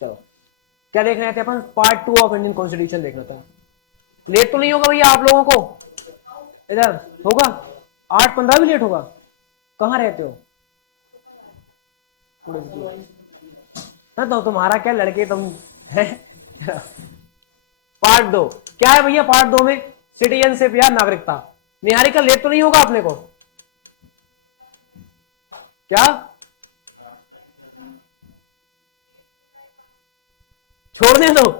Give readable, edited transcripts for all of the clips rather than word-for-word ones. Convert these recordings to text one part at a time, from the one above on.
चलो क्या देख रहे थे अपन, पार्ट 2 ऑफ इंडियन कॉन्स्टिट्यूशन देखना था। लेट तो नहीं होगा भैया आप लोगों को? इधर होगा 8:15 भी लेट होगा? कहाँ रहते हो? ना तो तुम्हारा क्या लड़के तुम है। पार्ट 2 क्या है भैया? पार्ट 2 में सिटीजनशिप या नागरिकता। निहारिका लेट तो नहीं होगा अपने को? क्या छोड़ने दो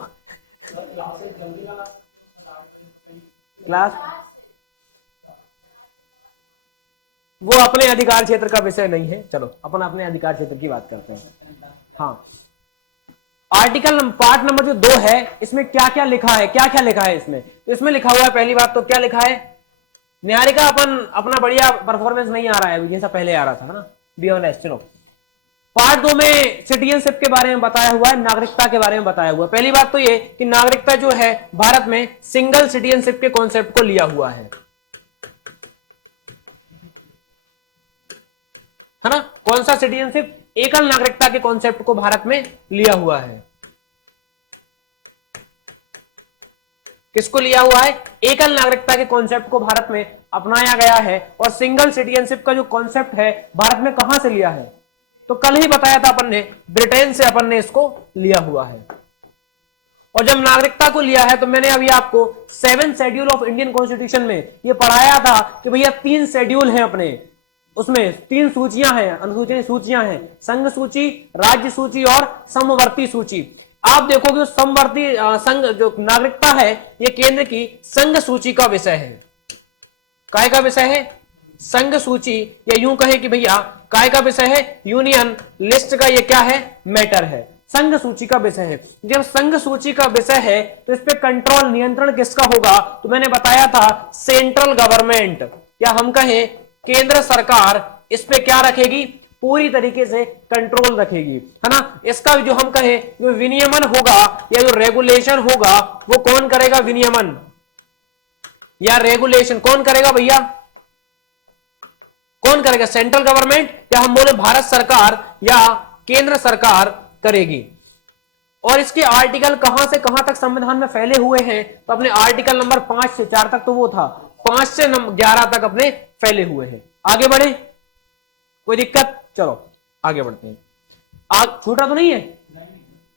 क्लास, वो अपने अधिकार क्षेत्र का विषय नहीं है। चलो अपन अपने अधिकार क्षेत्र की बात करते हैं। हाँ, आर्टिकल पार्ट नंबर जो 2 है, इसमें क्या क्या लिखा है, क्या क्या लिखा है इसमें? इसमें लिखा हुआ है, पहली बात तो क्या लिखा है निहारिका, अपन अपना बढ़िया परफॉर्मेंस नहीं आ रहा है जैसा पहले आ रहा था ना, बी ऑनेस्ट। चलो पार्ट 2 में सिटीजनशिप के बारे में बताया हुआ है, नागरिकता के बारे में बताया हुआ है। पहली बात तो ये कि नागरिकता जो है भारत में सिंगल सिटीजनशिप के कॉन्सेप्ट को लिया हुआ है ना? कौन सा सिटीजनशिप? एकल नागरिकता के कॉन्सेप्ट को भारत में लिया हुआ है। किसको लिया हुआ है? एकल नागरिकता के कॉन्सेप्ट को भारत में अपनाया गया है। और सिंगल सिटीजनशिप का जो कॉन्सेप्ट है भारत में कहां से लिया है? तो कल ही बताया था अपन ने, ब्रिटेन से अपन ने इसको लिया हुआ है। और जब नागरिकता को लिया है तो मैंने अभी आपको 7 शेड्यूल ऑफ इंडियन कॉन्स्टिट्यूशन में ये पढ़ाया था कि भैया 3 शेड्यूल हैं अपने, उसमें 3 सूचियां हैं, अनुसूची सूचियां हैं, संघ सूची, राज्य सूची और समवर्ती सूची। आप देखोगे समवर्ती संघ जो नागरिकता है ये केंद्र की संघ सूची का विषय है। काय का विषय है? संघ सूची, या यूं कहे कि भैया काय का विषय है? यूनियन लिस्ट का ये क्या है? मैटर है, संघ सूची का विषय है। जब संघ सूची का विषय है तो इस पे कंट्रोल, नियंत्रण किसका होगा? तो मैंने बताया था सेंट्रल गवर्नमेंट, या हम कहें केंद्र सरकार इस पे क्या रखेगी? पूरी तरीके से कंट्रोल रखेगी, है ना? इसका जो हम कहें जो विनियमन होगा या जो रेगुलेशन होगा वो कौन करेगा? विनियमन या रेगुलेशन कौन करेगा भैया? कौन करेगा? सेंट्रल गवर्नमेंट, या हम बोले भारत सरकार या केंद्र सरकार करेगी। और इसके आर्टिकल कहां से कहां तक संविधान में फैले हुए हैं? तो अपने आर्टिकल नंबर 5 से 4 तक तो वो था, 5 से 11 तक अपने फैले हुए हैं। आगे बढ़े, कोई दिक्कत? चलो आगे बढ़ते हैं। आग छूटा तो नहीं है?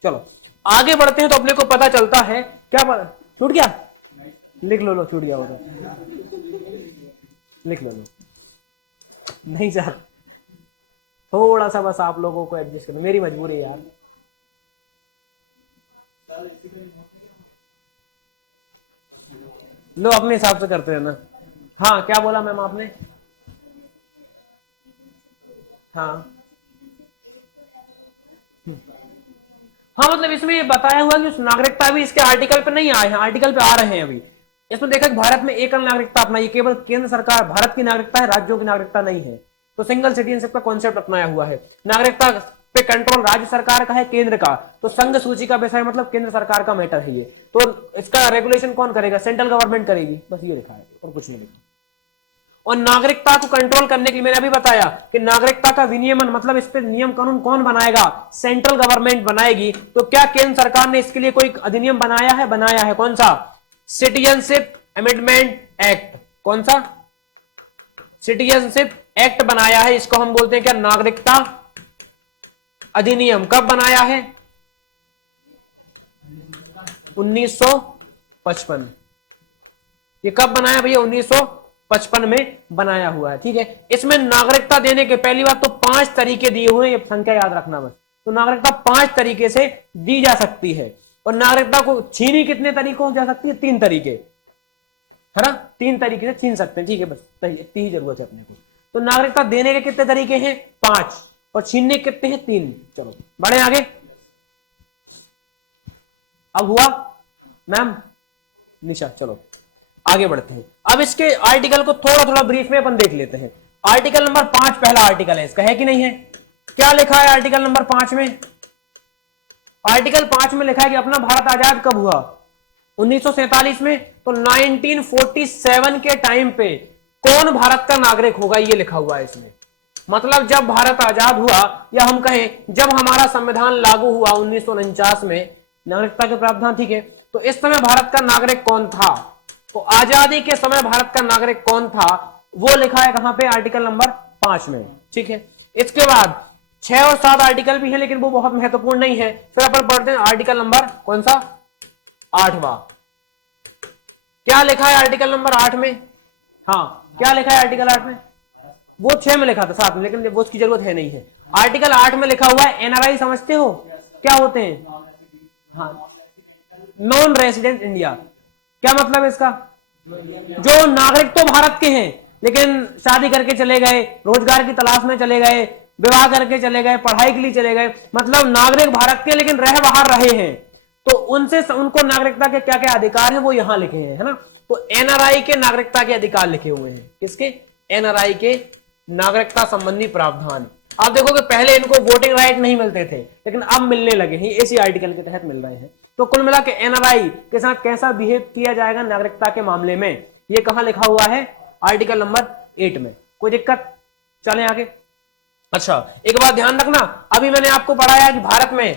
चलो आगे बढ़ते हैं तो अपने को पता चलता है क्या छूट गया? लिख लो, छूट गया होगा, लिख लो। नहीं सर, थोड़ा सा बस आप लोगों को एडजस्ट करना, मेरी मजबूरी है यार। लो अपने हिसाब से करते हैं ना। हाँ क्या बोला मैम आपने? हाँ हाँ, मतलब इसमें ये बताया हुआ कि नागरिकता भी इसके आर्टिकल पे नहीं आए हैं, आर्टिकल पे आ रहे हैं अभी। इसमें देखा कि भारत में एकल नागरिकता अपनाई, केवल केंद्र सरकार भारत की नागरिकता है, राज्यों की नागरिकता नहीं है। तो सिंगल सिटीजनशिप का कॉन्सेप्ट अपनाया हुआ है। नागरिकता पे कंट्रोल राज्य सरकार का है, केंद्र का। तो संघ सूची का विषय मतलब केंद्र सरकार का मैटर है ये। तो इसका रेगुलेशन कौन करेगा? सेंट्रल गवर्नमेंट करेगी, बस ये लिखा है और कुछ नहीं लिखा। और नागरिकता को कंट्रोल करने के लिए मैंने अभी बताया कि नागरिकता का विनियमन मतलब इस पर नियम कानून कौन बनाएगा? सेंट्रल गवर्नमेंट बनाएगी। तो क्या केंद्र सरकार ने इसके लिए कोई अधिनियम बनाया है? बनाया है। कौन सा? Citizenship amendment act. कौन सा? सिटीजनशिप एक्ट बनाया है। इसको हम बोलते हैं क्या? नागरिकता अधिनियम। कब बनाया है? 1955। ये कब बनाया भैया? 1955 में बनाया हुआ है। ठीक है, इसमें नागरिकता देने के पहली बात तो 5 तरीके दिए हुए हैं, ये संख्या याद रखना बस। तो नागरिकता 5 तरीके से दी जा सकती है। और नागरिकता को छीनी कितने तरीकों से जा सकती है? 3 तरीके, है ना? 3 तरीके से छीन सकते हैं। ठीक है, बस इतनी ही जरूरत है अपने को। तो नागरिकता देने के कितने तरीके हैं? 5, और छीनने के कितने हैं? 3। चलो बढ़े आगे। अब हुआ मैम निशा? चलो आगे बढ़ते हैं। अब इसके आर्टिकल को थोड़ा थोड़ा ब्रीफ में अपन देख लेते हैं। आर्टिकल नंबर 5 पहला आर्टिकल है इसका, है कि नहीं है? क्या लिखा है आर्टिकल नंबर 5 में? आर्टिकल 5 में लिखा है कि अपना भारत आजाद कब हुआ? 1947 में। तो 1947 के टाइम पे कौन भारत का नागरिक होगा, ये लिखा हुआ है इसमें। मतलब जब भारत आजाद हुआ, या हम कहें जब हमारा संविधान लागू हुआ 1949 में, नागरिकता के प्रावधान, ठीक है, तो इस समय भारत का नागरिक कौन था? तो आजादी के समय भारत का नागरिक कौन था वो लिखा है कहां पे? आर्टिकल नंबर 5 में, ठीक है। इसके बाद 6 और 7 आर्टिकल भी है, लेकिन वो बहुत महत्वपूर्ण नहीं है। फिर अपन पढ़ते हैं आर्टिकल नंबर कौन सा? 8वां। क्या लिखा है आर्टिकल नंबर 8 में? हाँ, क्या लिखा है आर्टिकल 8 में? वो 6 में लिखा था, 7 में, लेकिन वो उसकी जरूरत है नहीं है। आर्टिकल 8 में लिखा हुआ है एनआरआई, समझते हो क्या होते हैं? हाँ, नॉन रेसिडेंट इंडिया। क्या मतलब है इसका? जो नागरिक तो भारत के हैं, लेकिन शादी करके चले गए, रोजगार की तलाश में चले गए, विवाह करके चले गए, पढ़ाई के लिए चले गए, मतलब नागरिक भारत के लेकिन रह बाहर रहे हैं, तो उनसे उनको नागरिकता के क्या क्या अधिकार है वो यहां लिखे हैं, है ना। तो एनआरआई के नागरिकता के अधिकार लिखे हुए हैं। किसके? एनआरआई के नागरिकता संबंधी प्रावधान। आप देखोगे पहले इनको वोटिंग राइट नहीं मिलते थे, लेकिन अब मिलने लगे हैं, इसी आर्टिकल के तहत मिल रहे हैं। तो कुल मिला के एनआरआई के साथ कैसा बिहेव किया जाएगा नागरिकता के मामले में, ये कहां लिखा हुआ है? आर्टिकल नंबर 8 में। कोई दिक्कत? चलें आगे। अच्छा, एक बात ध्यान रखना, अभी मैंने आपको पढ़ाया कि भारत में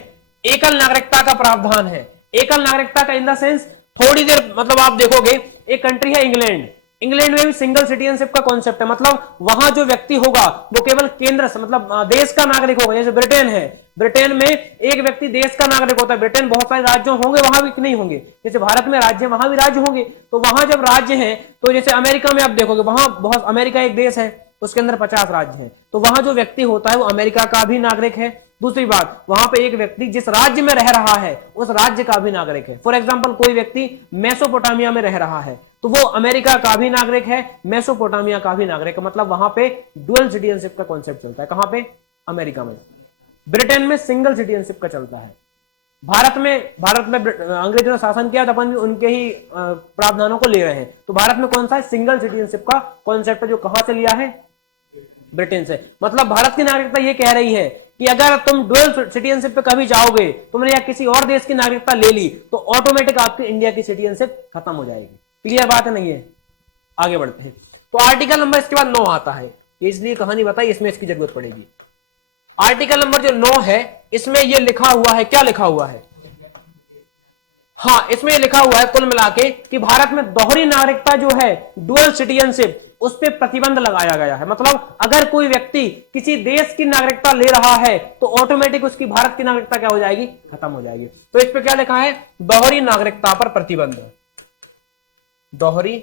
एकल नागरिकता का प्रावधान है। एकल नागरिकता का इन द सेंस, थोड़ी देर मतलब आप देखोगे एक कंट्री है इंग्लैंड, इंग्लैंड में भी सिंगल सिटीजनशिप का कॉन्सेप्ट है, मतलब वहां जो व्यक्ति होगा वो केवल केंद्र मतलब देश का नागरिक होगा। जैसे ब्रिटेन है, ब्रिटेन में एक व्यक्ति देश का नागरिक होता है। ब्रिटेन बहुत सारे राज्यों होंगे, वहां भी नहीं होंगे, जैसे भारत में राज्य, वहां भी राज्य होंगे। तो वहां जब राज्य हैं, तो जैसे अमेरिका में आप देखोगे, वहां बहुत, अमेरिका एक देश है, उसके अंदर 50 राज्य हैं, तो वहां जो व्यक्ति होता है वो अमेरिका का भी नागरिक है। दूसरी बात, वहां पे एक व्यक्ति जिस राज्य में रह रहा है उस राज्य का भी नागरिक है। फॉर एग्जांपल, कोई व्यक्ति मेसोपोटामिया में रह रहा है तो वो अमेरिका का भी नागरिक है, मेसोपोटामिया का भी नागरिक है, मतलब वहां पे डुअल सिटीजनशिप का कॉन्सेप्ट चलता है। कहां पे? अमेरिका में। ब्रिटेन में सिंगल सिटीजनशिप का चलता है। भारत में अंग्रेजों ने शासन किया तो अपन उनके ही प्रावधानों को ले रहे हैं। तो भारत में कौन सा है? सिंगल सिटीजनशिप का कॉन्सेप्ट, जो कहां से लिया है? ब्रिटेन से। मतलब भारत की नागरिकता ये कह रही है कि अगर तुम डुअल सिटीजनशिप पे कभी जाओगे, तुमने या किसी और देश की नागरिकता ले ली, तो ऑटोमेटिक आपकी इंडिया की सिटीजनशिप खत्म हो जाएगी। क्लियर बात है? नहीं है? आगे बढ़ते हैं। तो आर्टिकल नंबर इसके बाद 9 आता है, इसलिए कहानी बताई, इसमें इसकी जरूरत पड़ेगी। आर्टिकल नंबर जो 9 है, इसमें यह लिखा हुआ है, क्या लिखा हुआ है? हाँ, इसमें लिखा हुआ है कुल मिला के कि भारत में दोहरी नागरिकता जो है, डुअल सिटीजनशिप, उस पर प्रतिबंध लगाया गया है। मतलब अगर कोई व्यक्ति किसी देश की नागरिकता ले रहा है तो ऑटोमेटिक उसकी भारत की नागरिकता क्या हो जाएगी? खत्म हो जाएगी। तो इस पे क्या लिखा है? दोहरी नागरिकता पर प्रतिबंध। दोहरी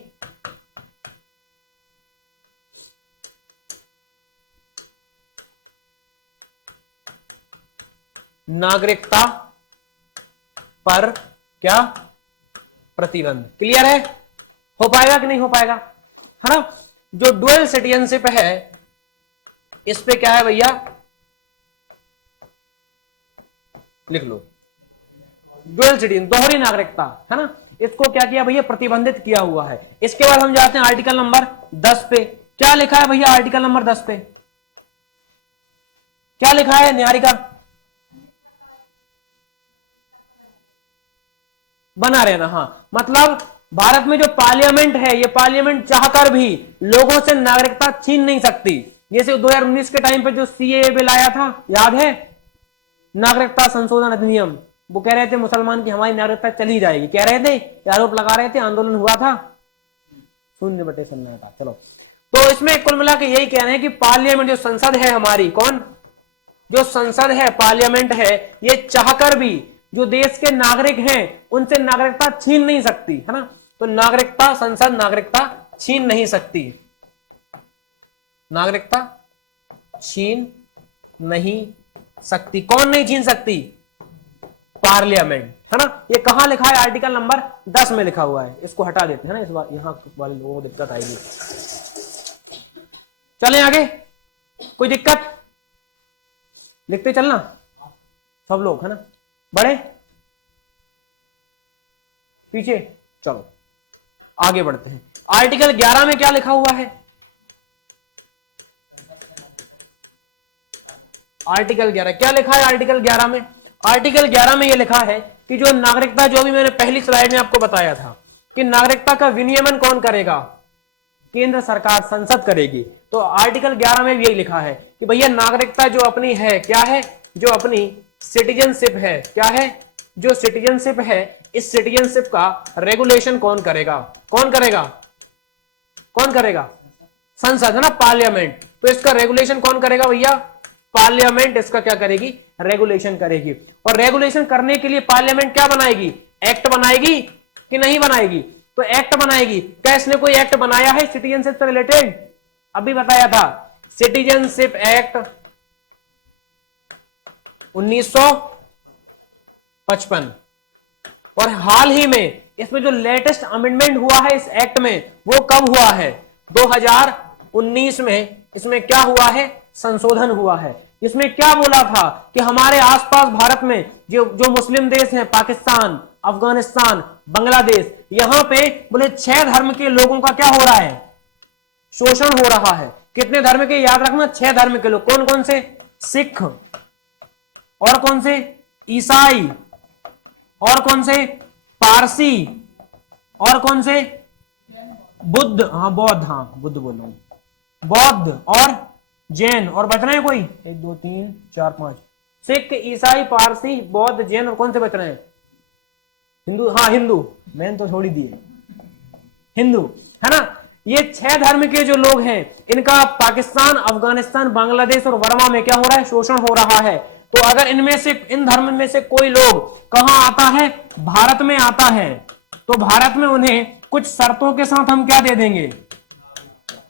नागरिकता पर क्या? प्रतिबंध। क्लियर है? हो पाएगा कि नहीं हो पाएगा? है ना। जो डुअल सिटीजनशिप है, इस पे क्या है भैया? लिख लो, डुअल सिटीजन, दोहरी नागरिकता, है ना। इसको क्या किया भैया? प्रतिबंधित किया हुआ है। इसके बाद हम जाते हैं आर्टिकल नंबर 10 पे। क्या लिखा है भैया आर्टिकल नंबर 10 पे? क्या लिखा है निहारिका? बना रहना। हाँ, मतलब भारत में जो पार्लियामेंट है, ये पार्लियामेंट चाहकर भी लोगों से नागरिकता छीन नहीं सकती। जैसे 2019 के टाइम पे जो सीएए बिल आया था, याद है? नागरिकता संशोधन अधिनियम, वो कह रहे थे मुसलमान की हमारी नागरिकता चली जाएगी, कह रहे थे, आरोप लगा रहे थे, आंदोलन हुआ था, शून्य बटे सन्नाटा। चलो, तो इसमें कुल मिला के यही कह रहे हैं कि पार्लियामेंट जो संसद है हमारी, कौन? जो संसद है, पार्लियामेंट है, ये चाहकर भी जो देश के नागरिक हैं उनसे नागरिकता छीन नहीं सकती, है ना। तो नागरिकता, संसद नागरिकता छीन नहीं सकती, नागरिकता छीन नहीं सकती। कौन नहीं छीन सकती? पार्लियामेंट, है ना। ये कहां लिखा है? आर्टिकल नंबर 10 में लिखा हुआ है। इसको हटा देते हैं ना, इस बार यहां वाले लोगों को दिक्कत आएगी। चलें आगे, कोई दिक्कत? लिखते चलना सब लोग, है ना। बढ़े पीछे, चलो आगे बढ़ते हैं। आर्टिकल 11 में क्या लिखा हुआ है? आर्टिकल 11 क्या लिखा है? आर्टिकल 11 में, आर्टिकल 11 में यह लिखा है कि जो नागरिकता, जो भी मैंने पहली स्लाइड में आपको बताया था कि नागरिकता का विनियमन कौन करेगा? केंद्र सरकार, संसद करेगी। तो आर्टिकल 11 में भी यही लिखा है कि भैया नागरिकता जो अपनी है, क्या है, जो अपनी सिटीजनशिप है, क्या है, जो सिटीजनशिप है, इस सिटीजनशिप का रेगुलेशन कौन करेगा, कौन करेगा, कौन करेगा, संसद है ना, पार्लियामेंट। तो इसका रेगुलेशन कौन करेगा भैया, पार्लियामेंट इसका क्या करेगी, रेगुलेशन करेगी। और रेगुलेशन करने के लिए पार्लियामेंट क्या बनाएगी, एक्ट बनाएगी कि नहीं बनाएगी, तो एक्ट बनाएगी। क्या इसने कोई एक्ट बनाया है सिटीजनशिप से रिलेटेड, अभी बताया था, सिटीजनशिप एक्ट 1955। और हाल ही में इसमें जो लेटेस्ट अमेंडमेंट हुआ है इस एक्ट में, वो कब हुआ है, 2019 में इसमें क्या हुआ है, संशोधन हुआ है। इसमें क्या बोला था कि हमारे आसपास भारत में जो मुस्लिम देश हैं, पाकिस्तान, अफगानिस्तान, बांग्लादेश, यहां पे बोले 6 धर्म के लोगों का क्या हो रहा है, शोषण हो रहा है। कितने धर्म के, याद रखना, 6 धर्म के लोग। कौन कौन से, सिख, और कौन से, ईसाई, और कौन से, पारसी, और कौन से, बुद्ध, हाँ बौद्ध, हाँ बुद्ध बोल रहा हूं, बौद्ध और जैन। और बच रहे हैं कोई, 1 2 3 4 5, सिख, ईसाई, पारसी, बौद्ध, जैन, और कौन से बच रहे हैं, हिंदू, हाँ हिंदू, मैंने तो छोड़ी दिए, हिंदू है ना। ये 6 धर्म के जो लोग हैं, इनका पाकिस्तान, अफगानिस्तान, बांग्लादेश और वर्मा में क्या हो रहा है, शोषण हो रहा है। तो अगर इनमें से, इन धर्म में से कोई लोग कहां आता है, भारत में आता है, तो भारत में उन्हें कुछ शर्तों के साथ हम क्या दे देंगे,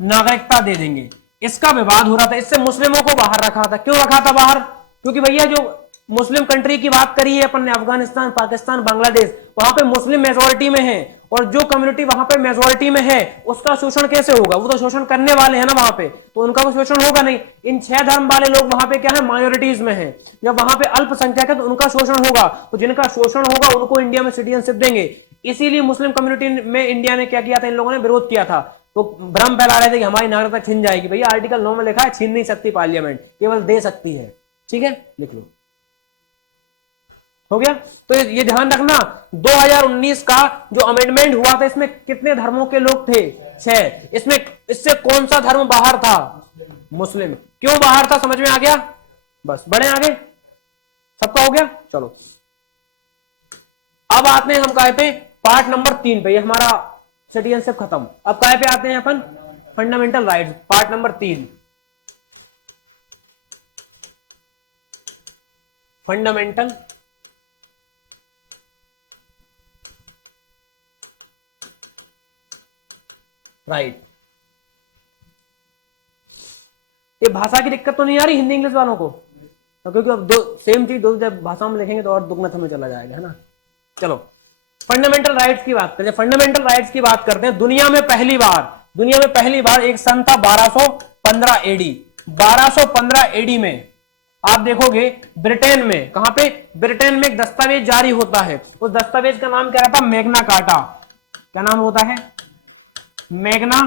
नागरिकता दे देंगे। इसका विवाद हो रहा था, इससे मुस्लिमों को बाहर रखा था। क्यों रखा था बाहर, क्योंकि भैया जो मुस्लिम कंट्री की बात करी है अपन ने, अफगानिस्तान, पाकिस्तान, बांग्लादेश, वहां पे मुस्लिम मेजोरिटी में है, और जो कम्युनिटी वहां पे मेजोरिटी में है उसका शोषण कैसे होगा, वो तो शोषण करने वाले हैं ना वहां पे, तो उनका कोई शोषण होगा नहीं। इन 6 धर्म वाले लोग वहां पे क्या है, माइनॉरिटीज में है, जब वहां पे अल्पसंख्यक है तो उनका शोषण होगा, तो जिनका शोषण होगा उनको इंडिया में सिटीजनशिप देंगे। इसीलिए मुस्लिम कम्युनिटी में इंडिया ने क्या किया था, इन लोगों ने विरोध किया था, तो भ्रम फैला रहे थे कि हमारी नागरिकता छीन जाएगी। भैया आर्टिकल 9 में लिखा है छीन नहीं सकती पार्लियामेंट, केवल दे सकती है। ठीक है, लिख लो, हो गया। तो ये ध्यान रखना, 2019 का जो अमेंडमेंट हुआ था, इसमें कितने धर्मों के लोग थे, 6। इसमें इससे कौन सा धर्म बाहर था, मुस्लिम। क्यों बाहर था, समझ में आ गया, बस बढ़े आगे, सबका हो गया। चलो अब आते हैं हम काय पे, पार्ट नंबर 3 पे, ये हमारा सिटीजनशिप खत्म। अब काय पे आते हैं अपन, fundamental rights, part number 3, fundamental right. ये भाषा की दिक्कत तो नहीं आ रही हिंदी इंग्लिश वालों को, तो क्योंकि अब दो सेम चीज दो जब भाषा में लिखेंगे तो और दुगना समय चला जाएगा, है ना। चलो फंडामेंटल राइट्स की बात करते हैं। फंडामेंटल राइट्स की बात करते हैं। दुनिया में पहली बार एक सन था 1215 एडी। 1215 एडी में आप देखोगे ब्रिटेन में, कहां पे, ब्रिटेन में एक दस्तावेज जारी होता है। उस दस्तावेज का नाम क्या रहता, मैग्ना कार्टा। क्या नाम होता है, मैग्ना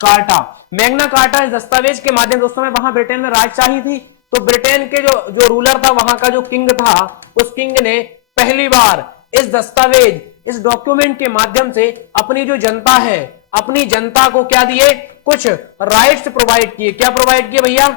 कार्टा। मैग्ना कार्टा इस दस्तावेज के माध्यम, दोस्तों में वहां ब्रिटेन में राजशाही थी, तो ब्रिटेन के जो रूलर था, वहां का जो किंग था, उस किंग ने पहली बार इस दस्तावेज, इस डॉक्यूमेंट के माध्यम से अपनी जो जनता है, अपनी जनता को क्या दिए, कुछ राइट्स प्रोवाइड किए। क्या प्रोवाइड किए भैया,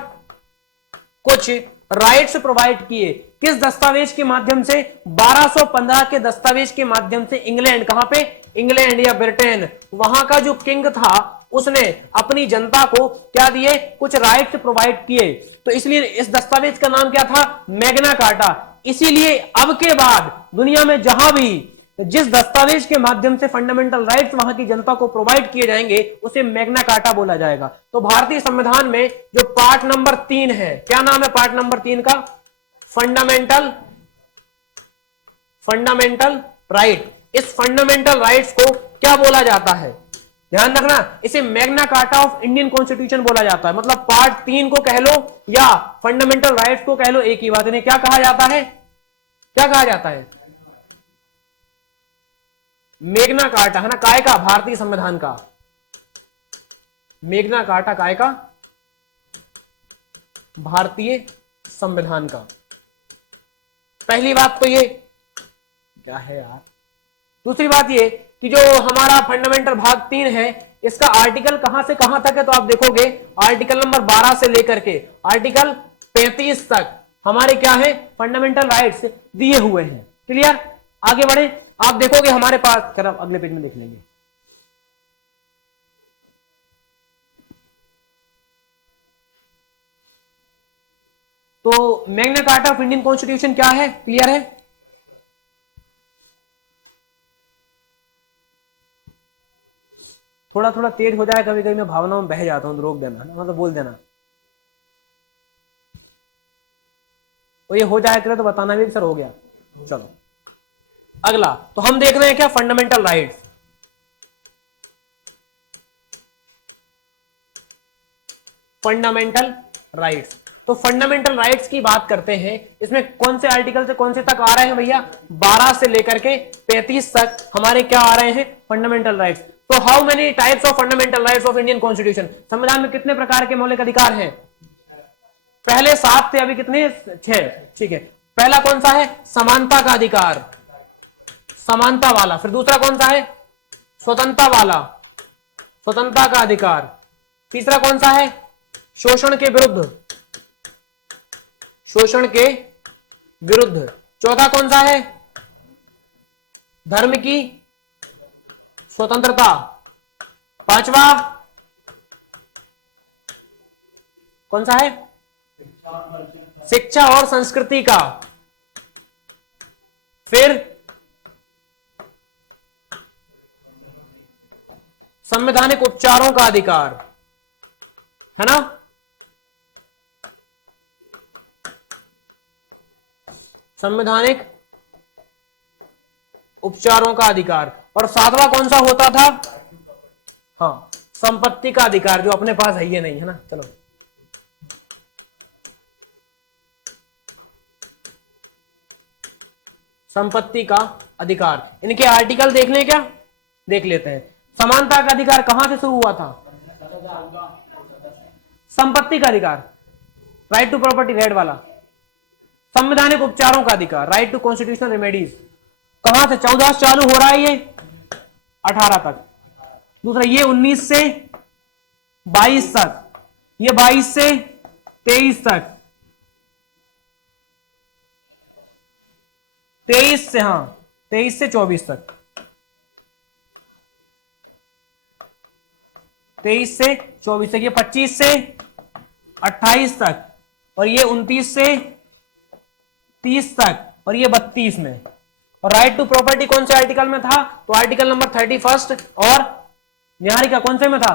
कुछ राइट्स प्रोवाइड किए। किस दस्तावेज के माध्यम से, 1215 के दस्तावेज के माध्यम से। इंग्लैंड, कहां पे, इंग्लैंड या ब्रिटेन, वहां का जो किंग था उसने अपनी जनता को क्या दिए, कुछ राइट्स प्रोवाइड किए। तो इसलिए इस दस्तावेज का नाम क्या था, मैग्ना कार्टा। इसीलिए अब के बाद दुनिया में जहां भी जिस दस्तावेज के माध्यम से फंडामेंटल राइट्स वहां की जनता को प्रोवाइड किए जाएंगे उसे मैग्ना कार्टा बोला जाएगा। तो भारतीय संविधान में जो पार्ट नंबर 3 है, क्या नाम है पार्ट नंबर 3 का, फंडामेंटल राइट। इस फंडामेंटल राइट्स को क्या बोला जाता है, ध्यान रखना, इसे Magna carta of Indian constitution बोला जाता है। मतलब पार्ट 3 को कह लो या फंडामेंटल राइट्स को कह लो, एक ही बात। इन्हें क्या कहा जाता है, क्या कहा जाता है, मैग्ना कार्टा, है ना। काय का, भारतीय संविधान का। मैग्ना कार्टा काय का, भारतीय संविधान का। पहली बात तो ये क्या है यार। दूसरी बात ये कि जो हमारा फंडामेंटल भाग 3 है, इसका आर्टिकल कहां से कहां तक है, तो आप देखोगे आर्टिकल नंबर 12 से लेकर के आर्टिकल 35 तक हमारे क्या है, फंडामेंटल राइट्स दिए हुए हैं। क्लियर, आगे बढ़े, आप देखोगे हमारे पास, कर अगले पेज में देख लेंगे। तो Magna carta of Indian constitution क्या है, क्लियर है? थोड़ा थोड़ा तेज हो जाए कभी कभी, मैं भावनाओं में बह जाता हूं, तो रोक देना, मतलब बोल देना। तो ये हो जाए तो बताना भी सर हो गया। चलो अगला, तो हम देख रहे हैं क्या, फंडामेंटल राइट्स। फंडामेंटल राइट्स, तो फंडामेंटल राइट्स की बात करते हैं, इसमें कौन से आर्टिकल से कौन से तक आ रहे हैं भैया, 12 से लेकर के 35 तक हमारे क्या आ रहे हैं, फंडामेंटल राइट्स। तो how many types of fundamental rights of Indian constitution, संविधान में कितने प्रकार के मौलिक अधिकार हैं? पहले 7 थे, अभी कितने, 6। ठीक है, पहला कौन सा है, समानता का अधिकार, समानता वाला। फिर दूसरा कौन सा है, स्वतंत्रता वाला, स्वतंत्रता का अधिकार। तीसरा कौन सा है, शोषण के विरुद्ध, शोषण के विरुद्ध। चौथा कौन सा है, धर्म की स्वतंत्रता। पांचवा कौन सा है, शिक्षा और संस्कृति का। फिर संवैधानिक उपचारों का अधिकार, है ना, संवैधानिक उपचारों का अधिकार। और सातवां कौन सा होता था, हाँ, संपत्ति का अधिकार, जो अपने पास है ये नहीं, है ना। चलो संपत्ति का अधिकार, इनके आर्टिकल देख लें क्या, देख लेते हैं। समानता का अधिकार कहां से शुरू हुआ था, संपत्ति का अधिकार, राइट टू प्रॉपर्टी, रेड वाला। संवैधानिक उपचारों का अधिकार, राइट टू कॉन्स्टिट्यूशनल रेमेडीज, कहां से, 14 से चालू हो रहा है ये, 18 तक। दूसरा ये 19 से 22 तक, ये 22 से 23 तक, 23 से, हाँ 23 से 24 तक, 23 से 24 तक, ये 25 से 28 तक, और ये 29 से 30 तक, और ये 32 में। और राइट टू प्रॉपर्टी कौन से आर्टिकल में था, तो आर्टिकल नंबर 31 और निहारिका कौन से में था,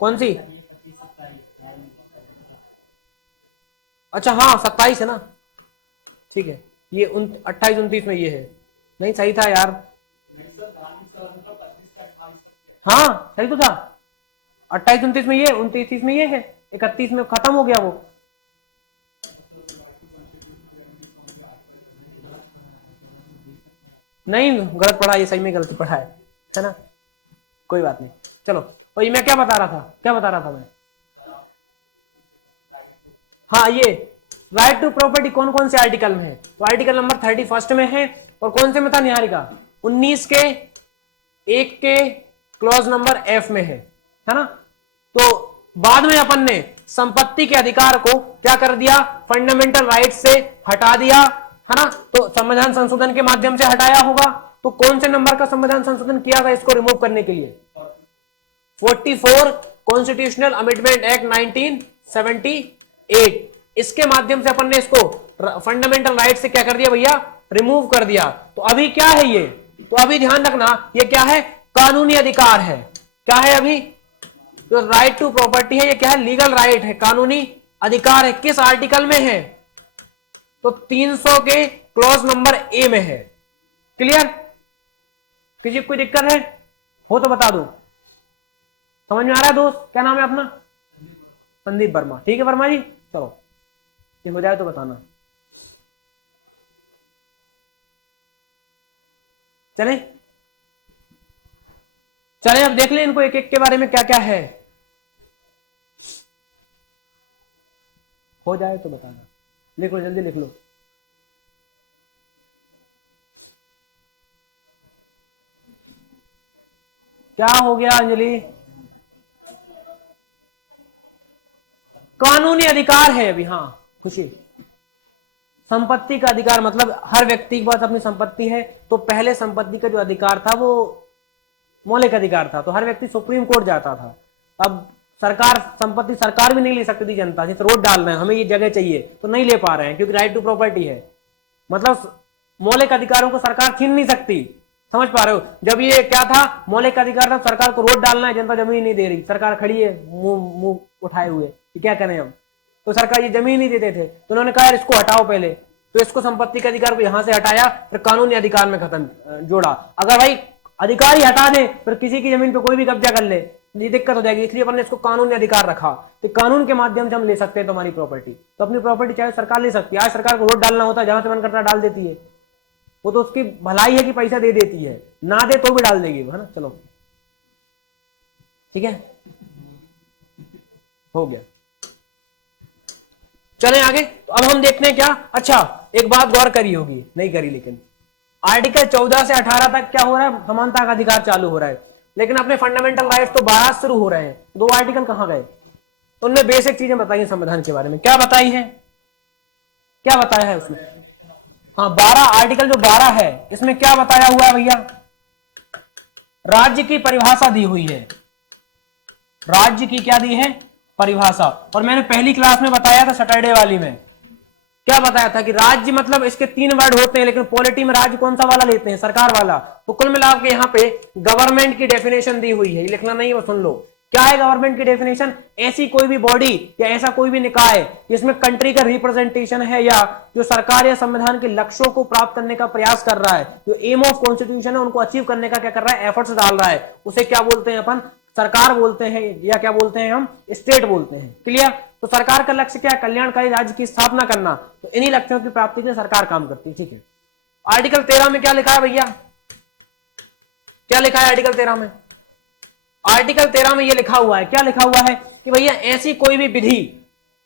कौन सी, अच्छा हाँ 27 है ना, ठीक है, ये 28 29 में ये है, नहीं सही था यार, हाँ सही तो था, 28 29 में ये, 29 30 में ये है, 31 में खत्म हो गया वो। नहीं गलत पढ़ा, ये सही में गलत पढ़ा है ना, कोई बात नहीं। चलो, और ये मैं क्या बता रहा था, क्या बता रहा था मैं, हाँ ये राइट टू प्रॉपर्टी कौन कौन से आर्टिकल में है, तो आर्टिकल नंबर 31 में है, और कौन से में था निहारिका, 19 के 1 के क्लॉज नंबर एफ में है ना। तो बाद में अपन ने संपत्ति के अधिकार को क्या कर दिया, फंडामेंटल राइट से हटा दिया, है ना, तो संविधान संशोधन के माध्यम से हटाया होगा। तो कौन से नंबर का संविधान संशोधन किया गया इसको रिमूव करने के लिए, 44 कॉन्स्टिट्यूशनल अमेंडमेंट एक्ट 1978, इसके माध्यम से अपन ने इसको फंडामेंटल राइट से क्या कर दिया भैया, रिमूव कर दिया। तो अभी क्या है ये, तो अभी ध्यान रखना ये क्या है, कानूनी अधिकार है, क्या है अभी, जो राइट टू प्रॉपर्टी है ये क्या है, लीगल राइट है, कानूनी अधिकार है। किस आर्टिकल में है, तो 300 के क्लॉज नंबर ए में है। क्लियर, किसी को कोई दिक्कत है, हो तो बता दो, समझ में आ रहा है दोस्त, क्या नाम है अपना, संदीप वर्मा, ठीक है वर्मा जी। चलो ये हो जाए तो बताना, चले चले अब देख लें इनको एक एक के बारे में क्या क्या है, हो जाए तो बताना, लिख लो जल्दी लिख लो। क्या हो गया अंजलि? कानूनी अधिकार है अभी। हाँ खुशी, संपत्ति का अधिकार मतलब हर व्यक्ति के पास अपनी संपत्ति है, तो पहले संपत्ति का जो अधिकार था वो मौलिक अधिकार था, तो हर व्यक्ति सुप्रीम कोर्ट जाता था। अब सरकार, संपत्ति सरकार भी नहीं ले सकती थी जनता से, तो रोड डाल रहे हैं हमें ये जगह चाहिए, तो नहीं ले पा रहे हैं क्योंकि राइट टू प्रॉपर्टी है। मतलब मौलिक अधिकारों को सरकार छीन नहीं सकती। समझ पा रहे हो? जब ये क्या था, मौलिक अधिकार था, सरकार को रोड डालना है, जनता जमीन नहीं दे रही, सरकार खड़ी है मुंह उठाए हुए कि क्या करें हम, तो सरकार ये जमीन नहीं देते थे, तो उन्होंने कहा यार इसको हटाओ पहले, तो इसको संपत्ति के अधिकार को यहां से हटाया, फिर कानूनी अधिकार में खत्म जोड़ा। अगर भाई अधिकार ही हटा दे फिर किसी की जमीन पे कोई भी कब्जा कर ले, ये दिक्कत हो जाएगी, इसलिए अपन ने इसको कानूनी अधिकार रखा, तो कानून के माध्यम से हम ले सकते हैं तुम्हारी प्रॉपर्टी। तो अपनी प्रॉपर्टी चाहे सरकार ले सकती है। आज सरकार को रोड डालना होता है, जहां से मन करता है डाल देती है, वो तो उसकी भलाई है कि पैसा दे देती है, ना दे तो भी डाल देगी, है ना। चलो ठीक है, हो गया, चलें आगे। तो अब हम देखते हैं क्या, अच्छा एक बात गौर करी होगी, नहीं करी, लेकिन आर्टिकल 14 से 18 तक क्या हो रहा है, समानता का अधिकार चालू हो रहा है, लेकिन अपने फंडामेंटल राइट्स तो 12 शुरू हो रहे हैं। 2 आर्टिकल कहां गए? उनमें बेसिक चीजें बताई संविधान के बारे में, क्या बताई है, क्या बताया है उसमें? हाँ 12 आर्टिकल, जो 12 है इसमें क्या बताया हुआ है भैया? राज्य की परिभाषा दी हुई है, राज्य की क्या दी है? परिभाषा। और मैंने पहली क्लास में बताया था, सैटरडे वाली में क्या बताया था कि राज्य मतलब इसके 3 वर्ड होते हैं, लेकिन पॉलिटी में राज्य कौन सा वाला लेते हैं? सरकार वाला। तो कुल मिला के यहाँ पे गवर्नमेंट की डेफिनेशन दी हुई है, लिखना नहीं है, सुन लो क्या है गवर्नमेंट की डेफिनेशन। ऐसी कोई भी बॉडी या ऐसा कोई भी निकाय जिसमें कंट्री का रिप्रेजेंटेशन है, या जो सरकार या संविधान के लक्ष्यों को प्राप्त करने का प्रयास कर रहा है, जो एम ऑफ कॉन्स्टिट्यूशन है उनको अचीव करने का क्या कर रहा है, एफर्ट्स डाल रहा है, उसे क्या बोलते हैं अपन? सरकार बोलते हैं, या क्या बोलते हैं हम? स्टेट बोलते हैं। क्लियर? तो सरकार का लक्ष्य क्या है? कल्याणकारी राज्य की स्थापना करना। तो इन्हीं लक्ष्यों की प्राप्ति के लिए सरकार काम करती है। ठीक है, आर्टिकल 13 में क्या लिखा है भैया? क्या लिखा है आर्टिकल 13 में? आर्टिकल 13 में यह लिखा हुआ है, क्या लिखा हुआ है कि भैया ऐसी कोई भी विधि,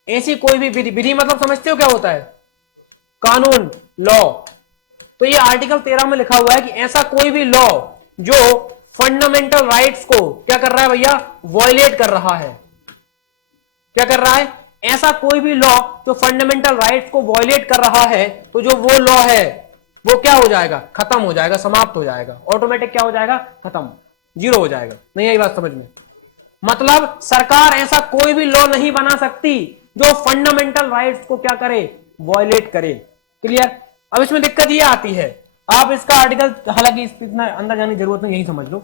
ऐसी कोई भी विधि, विधि मतलब समझते हो क्या होता है? कानून, लॉ। तो ये आर्टिकल 13 में लिखा हुआ है कि ऐसा कोई भी लॉ जो फंडामेंटल राइट्स को क्या कर रहा है भैया? वॉयलेट कर रहा है। क्या कर रहा है? ऐसा कोई भी लॉ जो फंडामेंटल राइट्स को वॉयलेट कर रहा है, तो जो वो लॉ है वो क्या हो जाएगा? खत्म हो जाएगा, समाप्त हो जाएगा, ऑटोमेटिक क्या हो जाएगा? खत्म, जीरो हो जाएगा। नहीं आई बात समझ में? मतलब सरकार ऐसा कोई भी लॉ नहीं बना सकती जो फंडामेंटल राइट्स को क्या करे? वॉयलेट करे। क्लियर? अब इसमें दिक्कत ये आती है, आप इसका आर्टिकल, हालांकि इतना अंदर जाने की जरूरत नहीं, यही समझ लो।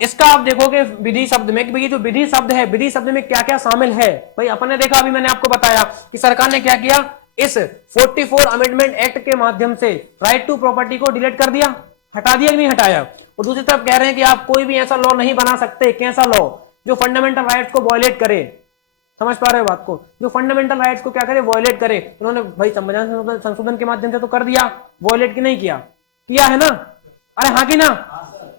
इसका आप देखोगे विधि शब्द में, कि जो विधि शब्द है, विधि शब्द में क्या क्या शामिल है भाई? अपन ने देखा, अभी मैंने आपको बताया कि सरकार ने क्या किया, इस 44 अमेंडमेंट एक्ट के माध्यम से राइट टू प्रॉपर्टी को डिलीट कर दिया, हटा दिया कि नहीं हटाया। और दूसरी तरफ कह रहे हैं कि आप कोई भी ऐसा लॉ नहीं बना सकते, कैसा लॉ? जो फंडामेंटल राइट्स को वॉयलेट करे। समझ पा रहे हो बात को? जो फंडामेंटल राइट्स को क्या करे? वॉयलेट करे। उन्होंने भाई संविधान संशोधन के माध्यम से तो कर दिया, वॉयलेट की नहीं किया? किया है ना? अरे हाँ कि ना?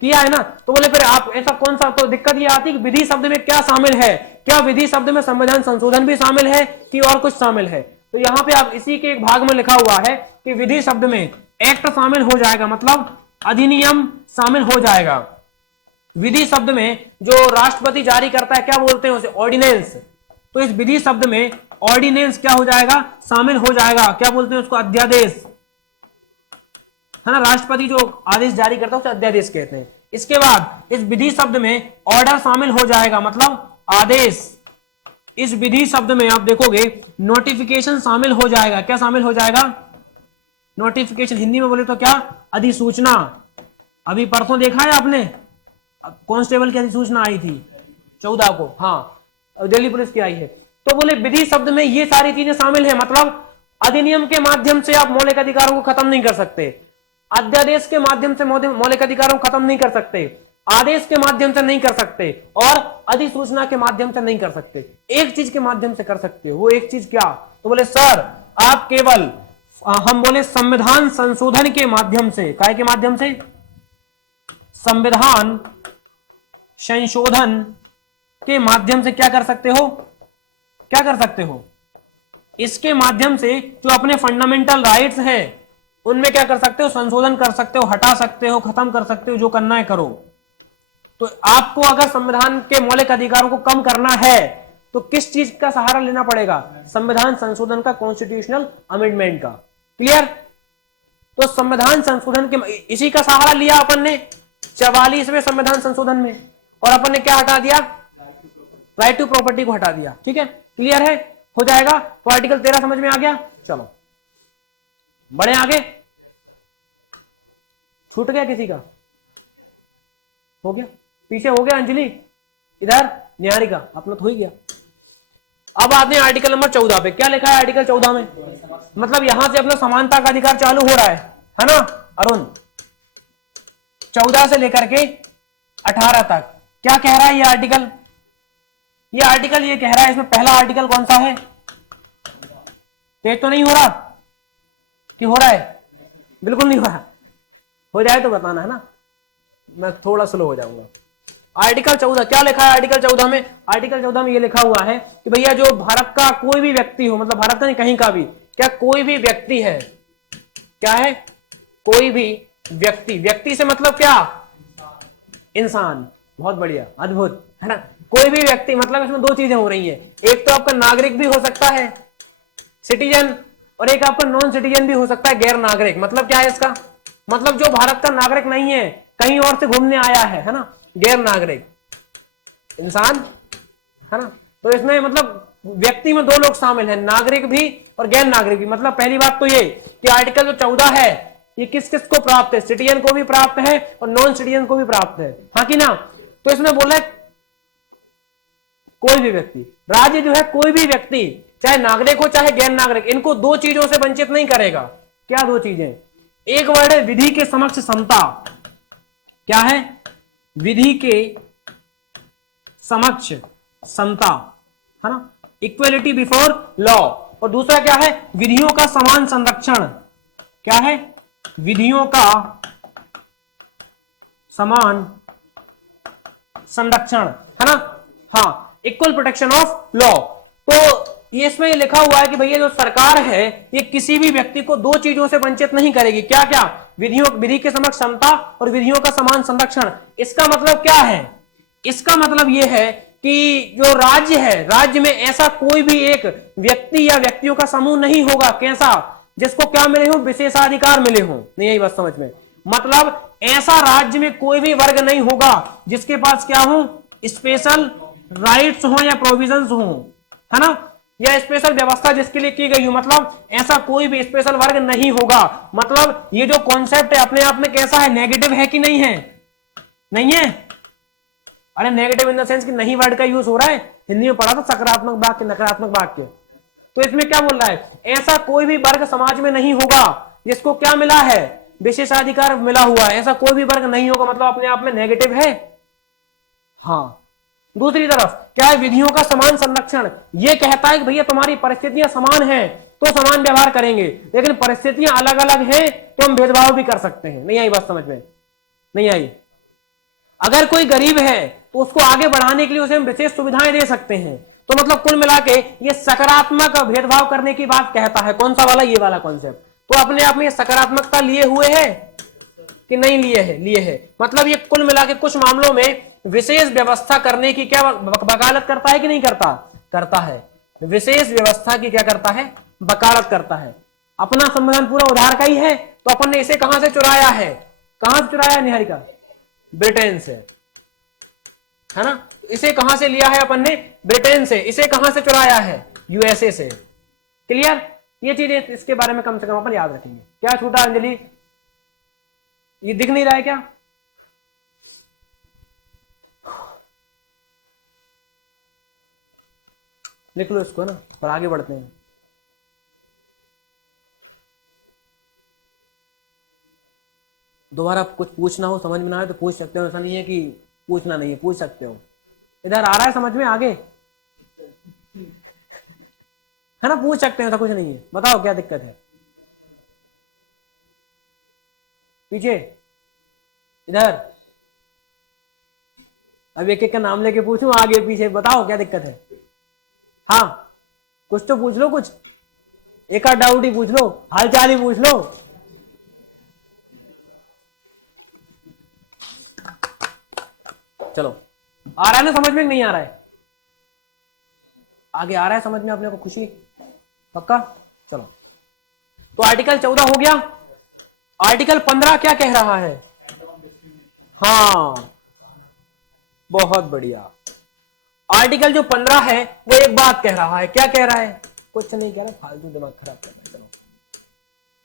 किया है ना? तो बोले फिर आप ऐसा कौन सा, तो दिक्कत ये आती है कि विधि शब्द में क्या शामिल है? क्या विधि शब्द में संविधान संशोधन भी शामिल है कि और कुछ शामिल है? तो यहाँ पे आप इसी के एक भाग में लिखा हुआ है कि विधि शब्द में एक्ट शामिल हो जाएगा, मतलब अधिनियम शामिल हो जाएगा। विधि शब्द में जो राष्ट्रपति जारी करता है, क्या बोलते हैं उसे? ऑर्डिनेंस। तो इस विधि शब्द में ऑर्डिनेंस क्या हो जाएगा? शामिल हो जाएगा। क्या बोलते हैं उसको? अध्यादेश, है ना। राष्ट्रपति जो आदेश जारी करता है उसे अध्यादेश कहते हैं। इसके बाद इस विधि शब्द में ऑर्डर शामिल हो जाएगा, मतलब आदेश। इस विधि शब्द में आप देखोगे नोटिफिकेशन शामिल हो जाएगा। क्या शामिल हो जाएगा? नोटिफिकेशन। हिंदी में बोले तो क्या? अधिसूचना। अभी परसों देखा है आपने, कांस्टेबल की अधिसूचना आई थी 14 को, हाँ दिल्ली पुलिस की आई है। तो बोले विधि शब्द में ये सारी चीजें शामिल है, मतलब अधिनियम के माध्यम से आप मौलिक अधिकारों को खत्म नहीं कर सकते, अध्यादेश के माध्यम से मौलिक अधिकारों को खत्म नहीं कर सकते, आदेश के माध्यम से नहीं कर सकते, और अधिसूचना के माध्यम से नहीं कर सकते। एक चीज के माध्यम से कर सकते हो, वो एक चीज क्या? तो बोले सर आप केवल, हम बोले संविधान संशोधन के माध्यम से, काय के माध्यम से? संविधान संशोधन के माध्यम से क्या कर सकते हो? क्या कर सकते हो? इसके माध्यम से जो अपने फंडामेंटल राइट्स है उनमें क्या कर सकते हो? संशोधन कर सकते हो, हटा सकते हो, खत्म कर सकते हो, जो करना है करो। तो आपको अगर संविधान के मौलिक अधिकारों को कम करना है तो किस चीज का सहारा लेना पड़ेगा? संविधान संशोधन का, कॉन्स्टिट्यूशनल अमेंडमेंट का। क्लियर? तो संविधान संशोधन के इसी का सहारा लिया अपन ने 44वें संविधान संशोधन में, और अपन ने क्या हटा दिया? राइट टू प्रॉपर्टी को हटा दिया। ठीक है, क्लियर है? हो जाएगा। तो आर्टिकल 13 समझ में आ गया। चलो बढ़े आगे। छूट गया किसी का? हो गया? पीछे हो गया? अंजलि इधर, निहारिका अपना तो हो ही गया। अब आते हैं आर्टिकल नंबर 14 पे। क्या लिखा है आर्टिकल 14 में? मतलब यहां से अपना समानता का अधिकार चालू हो रहा है ना अरुण? 14 से लेकर के 18 तक क्या कह रहा है ये आर्टिकल? ये आर्टिकल ये कह रहा है, इसमें पहला आर्टिकल कौन सा है? तेज तो नहीं हो रहा कि हो रहा है? बिल्कुल नहीं हो रहा। हो जाए तो बताना है ना, मैं थोड़ा स्लो हो जाऊंगा। आर्टिकल 14 क्या लिखा है आर्टिकल 14 में? आर्टिकल 14 में ये लिखा हुआ है कि भैया जो भारत का कोई भी व्यक्ति हो, मतलब भारत का नहीं कहीं का भी, क्या कोई भी व्यक्ति है, क्या है? कोई भी व्यक्ति, व्यक्ति से मतलब क्या? इंसान। बहुत बढ़िया, अद्भुत, है ना? कोई भी व्यक्ति मतलब इसमें दो चीजें हो रही है, एक तो आपका नागरिक भी हो सकता है, सिटीजन, और एक आपका नॉन सिटीजन भी हो सकता है, गैर नागरिक। मतलब क्या है इसका? मतलब जो भारत का नागरिक नहीं है, कहीं और से घूमने आया है ना, गैर नागरिक इंसान, है ना? तो इसमें मतलब व्यक्ति में दो लोग शामिल हैं, नागरिक भी और गैर नागरिक भी। मतलब पहली बात तो ये कि आर्टिकल जो 14 है ये किस किस को प्राप्त है? सिटीजन को भी प्राप्त है और नॉन सिटीजन को भी प्राप्त है, हाँ कि ना? तो इसमें बोला है कोई भी व्यक्ति, राज्य जो है कोई भी व्यक्ति, चाहे नागरिक हो चाहे गैर नागरिक, इनको दो चीजों से वंचित नहीं करेगा। क्या दो चीजें? एक वर्ड है विधि के समक्ष समता। क्या है? विधि के समक्ष समता, है ना? Equality before law. और दूसरा क्या है? विधियों का समान संरक्षण। क्या है? विधियों का समान संरक्षण, है ना? हाँ, इक्वल प्रोटेक्शन ऑफ लॉ। तो ये इसमें लिखा हुआ है कि भैया जो सरकार है ये किसी भी व्यक्ति को दो चीजों से वंचित नहीं करेगी। क्या क्या? विधि के समक्ष समता और विधियों का समान संरक्षण। इसका मतलब क्या है? इसका मतलब यह है कि जो राज्य है, राज्य में ऐसा कोई भी एक व्यक्ति या व्यक्तियों का समूह नहीं होगा, कैसा? जिसको क्या मिले हो? विशेषाधिकार मिले हो। नहीं आई बात समझ में? मतलब ऐसा राज्य में कोई भी वर्ग नहीं होगा जिसके पास क्या हो? स्पेशल राइट्स हो या प्रोविजंस हो, है ना? या स्पेशल व्यवस्था जिसके लिए की गई हो। मतलब ऐसा कोई भी स्पेशल वर्ग नहीं होगा। मतलब ये जो कॉन्सेप्ट है अपने आप में कैसा है? नेगेटिव है कि नहीं है? नहीं है? अरे नेगेटिव इन द सेंस कि नहीं वर्ड का यूज हो रहा है। हिंदी में पढ़ा था सकारात्मक वाक्य, नकारात्मक वाक्य। तो इसमें क्या बोल रहा है? ऐसा कोई भी वर्ग समाज में नहीं होगा जिसको क्या मिला है? विशेषाधिकार मिला हुआ है। ऐसा कोई भी वर्ग नहीं होगा, मतलब अपने आप में नेगेटिव है। हाँ, दूसरी तरफ क्या है? विधियों का समान संरक्षण। यह कहता है कि भैया तुम्हारी परिस्थितियां समान हैं तो समान व्यवहार करेंगे, लेकिन परिस्थितियां अलग अलग हैं तो हम भेदभाव भी कर सकते हैं। नहीं आई बात समझ में? नहीं आई? अगर कोई गरीब है तो उसको आगे बढ़ाने के लिए उसे हम विशेष सुविधाएं दे सकते हैं। तो मतलब कुल मिला के ये सकारात्मक भेदभाव करने की बात कहता है। कौन सा वाला? ये वाला कॉन्सेप्ट। तो अपने आप में ये सकारात्मकता लिए हुए है कि नहीं लिए है? लिए है। मतलब ये कुल मिला के कुछ मामलों में विशेष व्यवस्था करने की क्या वकालत करता है कि नहीं करता? करता है। विशेष व्यवस्था की क्या करता है? वकालत करता है। अपना संविधान पूरा उधार का ही है, तो अपन ने इसे कहां से चुराया है? कहां से चुराया निहारिका? ब्रिटेन से, है ना? इसे कहां से लिया है अपन ने? ब्रिटेन से। इसे कहां से चुराया है? यूएसए से। क्लियर? ये चीजें इसके बारे में कम से कम अपन याद रखेंगे। क्या छूटा अंजलि? ये दिख नहीं रहा है क्या? लिख लो इसको ना, और आगे बढ़ते हैं। दोबारा कुछ पूछना हो, समझ में ना आए तो पूछ सकते हो। ऐसा नहीं है कि पूछना नहीं है, पूछ सकते हो। इधर आ रहा है समझ में? आगे है ना? पूछ सकते हैं, ऐसा कुछ नहीं है। बताओ क्या दिक्कत है? पीछे, इधर। अब एक एक का नाम लेके पूछूं? आगे पीछे बताओ क्या दिक्कत है? हाँ, कुछ तो पूछ लो, कुछ एक आध डाउट ही पूछ लो, हालचाल ही पूछ लो। चलो, आ रहा है ना समझ में, नहीं आ रहा है? आगे आ रहा है समझ में अपने को? खुशी पक्का? चलो, तो आर्टिकल 14 हो गया। आर्टिकल 15 क्या कह रहा है? हाँ, बहुत बढ़िया। आर्टिकल जो 15 है वो एक बात कह रहा है। क्या कह रहा है? कुछ नहीं कह रहा, फालतू दिमाग खराब कर रहा है। चलो,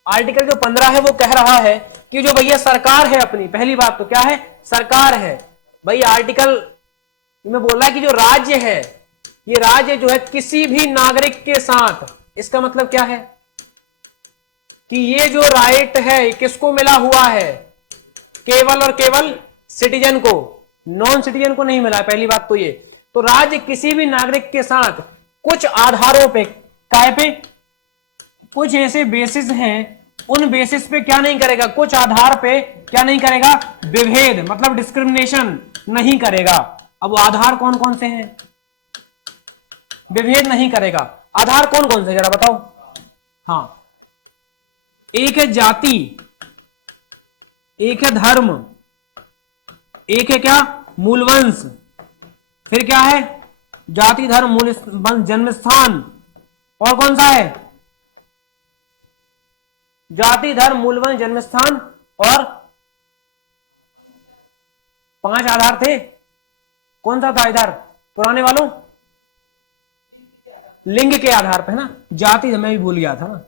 आर्टिकल जो 15 है वो कह रहा है कि जो भैया सरकार है अपनी, पहली बात तो क्या है? सरकार है भाई। आर्टिकल में बोल रहा है कि जो राज्य है, ये राज्य जो है किसी भी नागरिक के साथ, इसका मतलब क्या है कि ये जो राइट है किसको मिला हुआ है? केवल और केवल सिटीजन को, नॉन सिटीजन को नहीं मिला है, पहली बात तो ये। तो राज्य किसी भी नागरिक के साथ कुछ आधारों पे, काय पे, कुछ ऐसे बेसिस हैं, उन बेसिस पे क्या नहीं करेगा? कुछ आधार पे क्या नहीं करेगा? विभेद, मतलब डिस्क्रिमिनेशन नहीं करेगा। अब वो आधार कौन कौन से हैं? विभेद नहीं करेगा। आधार कौन कौन से, जरा बताओ। हाँ, एक है जाति, एक है धर्म, एक है क्या? मूलवंश। फिर क्या है? जाति, धर्म, मूल वंश, जन्म स्थान। और कौन सा है? जाति, धर्म, मूल वंश, जन्म स्थान, और 5 आधार थे। कौन सा था इधर पुराने वालों? लिंग के आधार पे, है ना? जाति, मैं भी भूल गया था ना।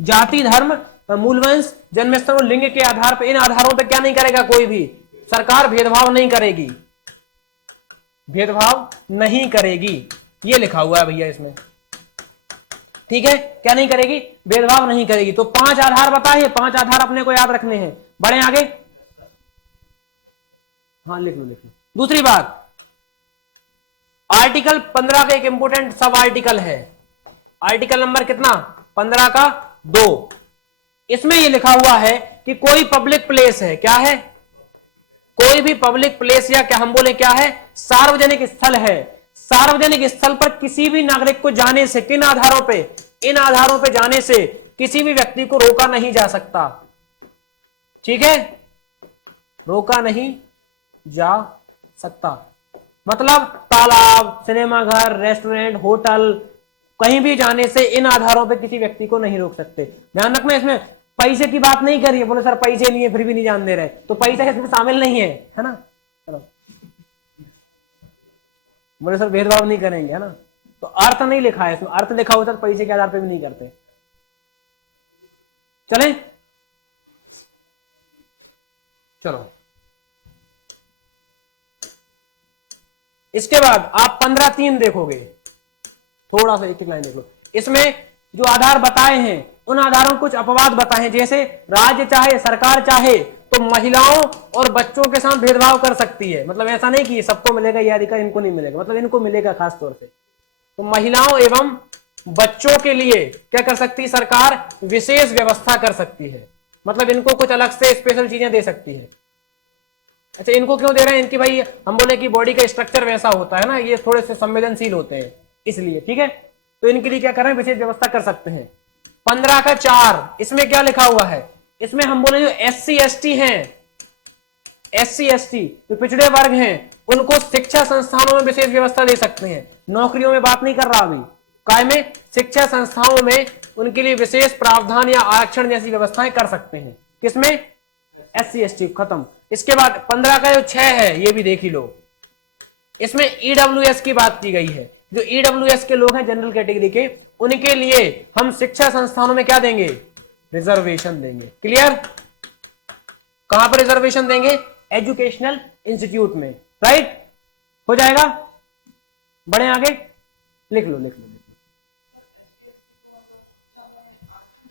जाति, धर्म, मूलवंश, जन्मस्थल और लिंग के आधार पे, इन आधारों पे क्या नहीं करेगा? कोई भी सरकार भेदभाव नहीं करेगी, भेदभाव नहीं करेगी। ये लिखा हुआ है भैया इसमें, ठीक है? क्या नहीं करेगी? भेदभाव नहीं करेगी। तो 5 आधार बताइए, 5 आधार अपने को याद रखने हैं। बढ़े आगे, हाँ लिख लो लिख लो। दूसरी बात, आर्टिकल 15 का एक इंपोर्टेंट सब आर्टिकल है, आर्टिकल नंबर कितना? 15 का 2। इसमें यह लिखा हुआ है कि कोई पब्लिक प्लेस है, क्या है? कोई भी पब्लिक प्लेस, या क्या हम बोले क्या है? सार्वजनिक स्थल है। सार्वजनिक स्थल पर किसी भी नागरिक को जाने से, किन आधारों पे? इन आधारों पे जाने से किसी भी व्यक्ति को रोका नहीं जा सकता, ठीक है? रोका नहीं जा सकता, मतलब तालाब, सिनेमाघर, रेस्टोरेंट, होटल, कहीं भी जाने से इन आधारों पे किसी व्यक्ति को नहीं रोक सकते। ध्यान रखना, इसमें पैसे की बात नहीं करिए। बोले सर पैसे नहीं है फिर भी नहीं जान दे रहे, तो पैसा इसमें शामिल नहीं है ना? चलो, बोले सर भेदभाव नहीं करेंगे, है ना? तो अर्थ नहीं लिखा है इसमें, अर्थ लिखा होता तो पैसे के आधार पे भी नहीं करते। चलें, चलो। इसके बाद आप 15(3) देखोगे, थोड़ा सा एक लाइन देख लो। इसमें जो आधार बताए हैं, उन आधारों को कुछ अपवाद बताए हैं। जैसे राज्य चाहे, सरकार चाहे तो महिलाओं और बच्चों के साथ भेदभाव कर सकती है। मतलब ऐसा नहीं कि सबको मिलेगा यह अधिकार, इनको नहीं मिलेगा, मतलब इनको मिलेगा खास तौर से। तो महिलाओं एवं बच्चों के लिए क्या कर सकती है सरकार? विशेष व्यवस्था कर सकती है, मतलब इनको कुछ अलग से स्पेशल चीजें दे सकती है। अच्छा, इनको क्यों दे रहे हैं? इनकी भाई हम बोले कि बॉडी का स्ट्रक्चर वैसा होता है ना, ये थोड़े से संवेदनशील होते हैं इसलिए, ठीक है? तो इनके लिए क्या कर रहे हैं? विशेष व्यवस्था कर सकते हैं। 15 का 4, इसमें क्या लिखा हुआ है? इसमें हम बोले जो SC ST हैं, SC ST जो पिछड़े वर्ग हैं, उनको शिक्षा संस्थानों में विशेष व्यवस्था दे सकते हैं। नौकरियों में बात नहीं कर रहा अभी, काय में? शिक्षा संस्थाओं में उनके लिए विशेष प्रावधान या आरक्षण जैसी व्यवस्थाएं कर सकते हैं। किसमें? SC ST, खत्म। इसके बाद 15 का जो 6 है, ये भी देख ही लो। इसमें EWS की बात की गई है। जो EWS के लोग हैं, जनरल कैटेगरी के, उनके लिए हम शिक्षा संस्थानों में क्या देंगे? रिजर्वेशन देंगे। क्लियर? कहां पर रिजर्वेशन देंगे? एजुकेशनल इंस्टीट्यूट में, राइट? हो जाएगा? बढ़े आगे, लिख लो लिख लो।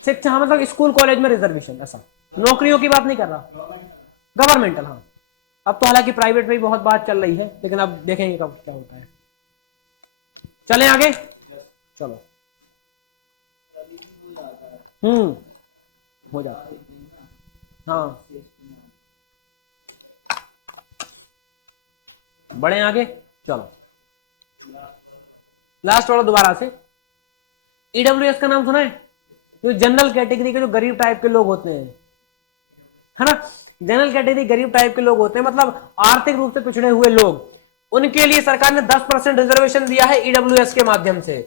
शिक्षा मतलब स्कूल कॉलेज में रिजर्वेशन, ऐसा। नौकरियों की बात नहीं कर रहा, गवर्नमेंटल। हाँ, अब तो हालांकि प्राइवेट में भी बहुत बात चल रही है, लेकिन अब देखेंगे कब क्या होता है। चलें आगे, चलो। हो जाता है, हाँ। बढ़े आगे, चलो। लास्ट वाला दोबारा से। EWS का नाम सुना है? जो जनरल कैटेगरी के जो गरीब टाइप के लोग होते हैं, है ना? जनरल कैटेगरी गरीब टाइप के लोग होते हैं, मतलब आर्थिक रूप से पिछड़े हुए लोग, उनके लिए सरकार ने 10% रिजर्वेशन दिया है ईडब्ल्यूएस के माध्यम से,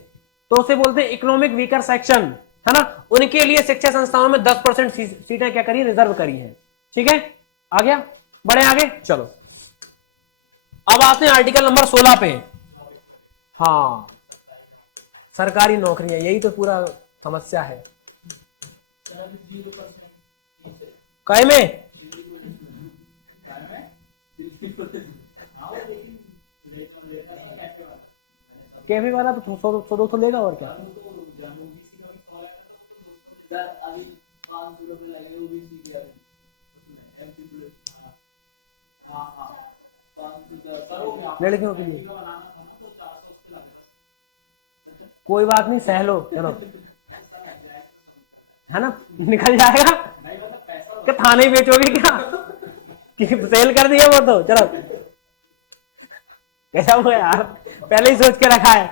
तो उसे बोलते हैं इकोनॉमिक वीकर सेक्शन, है ना। उनके लिए शिक्षा संस्थानों में 10% सीटें क्या करी, रिजर्व करी है। ठीक है, आ गया, बढ़े आगे, चलो अब आते हैं आर्टिकल नंबर 16 पे। हाँ, सरकारी नौकरियां, यही तो पूरा समस्या है। काय में कैफे वाला तो 100-200 लेगा और क्या। लड़कियों के लिए कोई बात नहीं, सह लो, चलो, है ना, निकल जाएगा। क्या थाने बेचोगे क्या कि सेल कर दिया वो तो, चलो कैसा हुआ यार, पहले ही सोच के रखा है,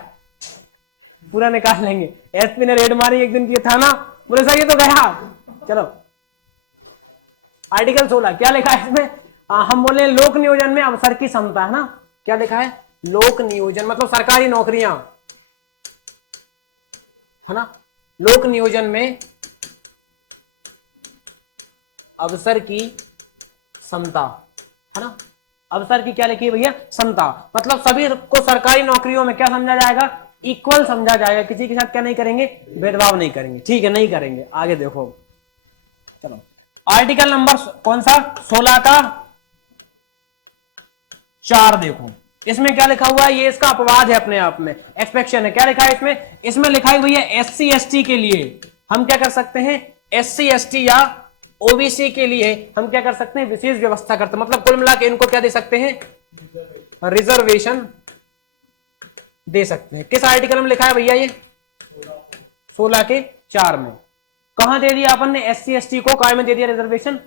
पूरा निकाल लेंगे। एसपी ने रेड मारी एक दिन की, थाना बोले सर ये तो गया। चलो आर्टिकल 16 क्या लिखा है इसमें, हम बोले लोक नियोजन में अवसर की समता, है ना। क्या लिखा है, लोक नियोजन मतलब सरकारी नौकरियां, है ना। लोक नियोजन में अवसर की समता, है ना। अवसर की क्या लिखी है भैया, समता, मतलब सभी को सरकारी नौकरियों में क्या समझा जाएगा, इक्वल समझा जाएगा, किसी के साथ क्या नहीं करेंगे, भेदभाव नहीं करेंगे। ठीक है, नहीं करेंगे। आगे देखो, चलो आर्टिकल नंबर कौन सा, 16 का 4 देखो, इसमें क्या लिखा हुआ है, ये इसका अपवाद है अपने आप में, एक्सपेक्शन है। क्या लिखा है इसमें, इसमें लिखा है भैया एससी एसटी के लिए हम क्या कर सकते हैं, एससी एसटी या ओबीसी के लिए हम क्या कर सकते हैं, विशेष व्यवस्था करते हैं, मतलब कुल मिला के इनको क्या दे सकते हैं, रिजर्वेशन दे सकते हैं। किस आर्टिकल में लिखा है भैया, ये 16 के 4 में। कहां दे दिया अपन ने, एससी एसटी को काय में दे दिया रिजर्वेशन,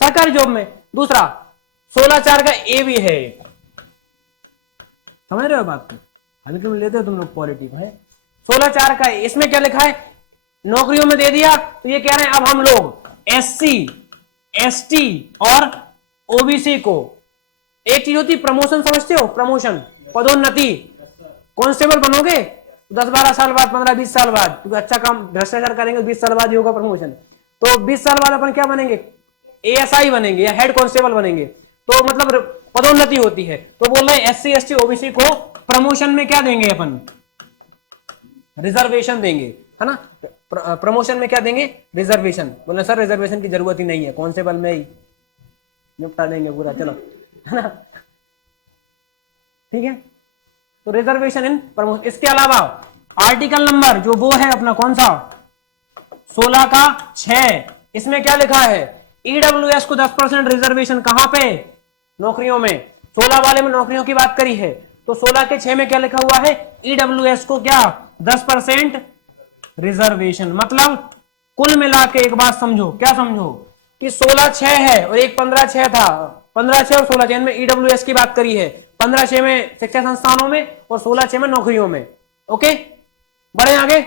सरकारी जॉब में। दूसरा 16(4) का ए भी है, समझ रहे हो बात को, हल्के में लेते हो तुम लोग पॉलिटिक है। 16(4) का इसमें क्या लिखा है, नौकरियों में दे दिया, तो ये कह रहे हैं अब हम लोग एससी एसटी और ओबीसी को, एक चीज होती प्रमोशन, समझते हो, प्रमोशन पदोन्नति, कांस्टेबल बनोगे 10-12 साल बाद, 15-20 साल बाद, क्योंकि अच्छा काम भ्रष्टाचार करेंगे 20 साल बाद ही होगा प्रमोशन, तो 20 साल बाद अपन क्या बनेंगे, एएसआई बनेंगे या हेड कांस्टेबल बनेंगे, तो मतलब पदोन्नति होती है। तो बोल रहे एससी एसटी ओबीसी को प्रमोशन में क्या देंगे अपन, रिजर्वेशन देंगे, है ना। प्रमोशन में क्या देंगे, रिजर्वेशन। बोले सर रिजर्वेशन की जरूरत ही नहीं है, कांस्टेबल में ही निपटा देंगे पूरा, चलो, है ना। ठीक है, तो रिजर्वेशन इन प्रमोशन। इसके अलावा आर्टिकल नंबर जो वो है अपना कौन सा, 16 का 6, इसमें क्या लिखा है, ईडब्ल्यूएस को 10% रिजर्वेशन, कहां पे, नौकरियों में। 16 वाले में नौकरियों की बात करी है, तो 16 के 6 में क्या लिखा हुआ है, ईडब्ल्यूएस को क्या 10% रिजर्वेशन। मतलब कुल मिला के एक बात समझो, क्या समझो कि 16(6) है और एक 15(6) था, 15(6) और 16(6) में ईडब्ल्यूएस की बात करी है, 15(6) में शिक्षा संस्थानों में और 16(6) में नौकरियों में। ओके, बढ़े आगे,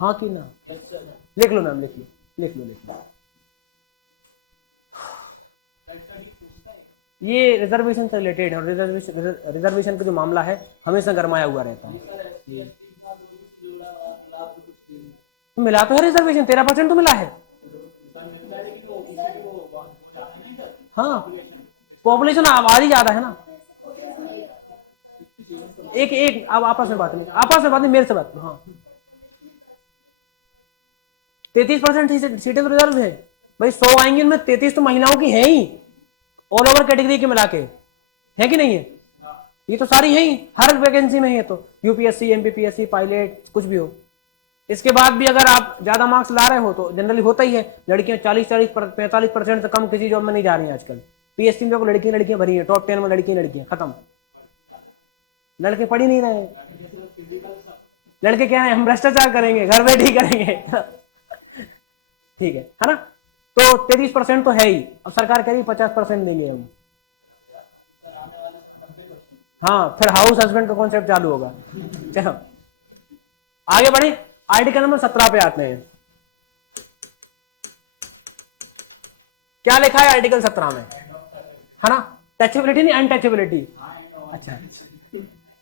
हाँ कि ना, लिख लो नाम, लिख लो, लिख लो, लिख लो। ये रिजर्वेशन से रिलेटेड है, और रिजर्वेशन का जो मामला है हमेशा गरमाया हुआ रहता है। तो मिला तो है रिजर्वेशन, 13% तो मिला है। हाँ, पॉपुलेशन आबादी ज्यादा है ना। एक एक अब आपस में बात नहीं, आपस में बात नहीं, मेरे से बात। हाँ, 33% सीटें तो रिजर्व है भाई, 100 आएंगे उनमें 33 तो महिलाओं की है ही, ऑल ओवर कैटेगरी के मिला के, है कि नहीं है, ये तो सारी है ही, हर वैकेंसी में है, तो यूपीएससी एमपीपीएससी पायलट कुछ भी हो। इसके बाद भी अगर आप ज्यादा मार्क्स ला रहे हो तो जनरली होता ही है, लड़कियां 40-45% से कम किसी जॉब में नहीं जा रही है आजकल। पीएससी में लड़कियां भरी है, टॉप 10 में लड़कियां खत्म, लड़के पढ़ ही नहीं रहे। लड़के क्या है, हम भ्रष्टाचार करेंगे, घर बैठे ही करेंगे। ठीक है ना। तो 33% तो है ही, अब सरकार कह रही 50% देंगे हम। हाँ, फिर हाउस हस्बैंड का कॉन्सेप्ट चालू होगा। चलो आगे बढ़े, आर्टिकल नंबर 17 पे आते हैं। क्या लिखा है आर्टिकल 17 में, है ना। टचेबिलिटी नहीं, अनटचेबिलिटी। अच्छा,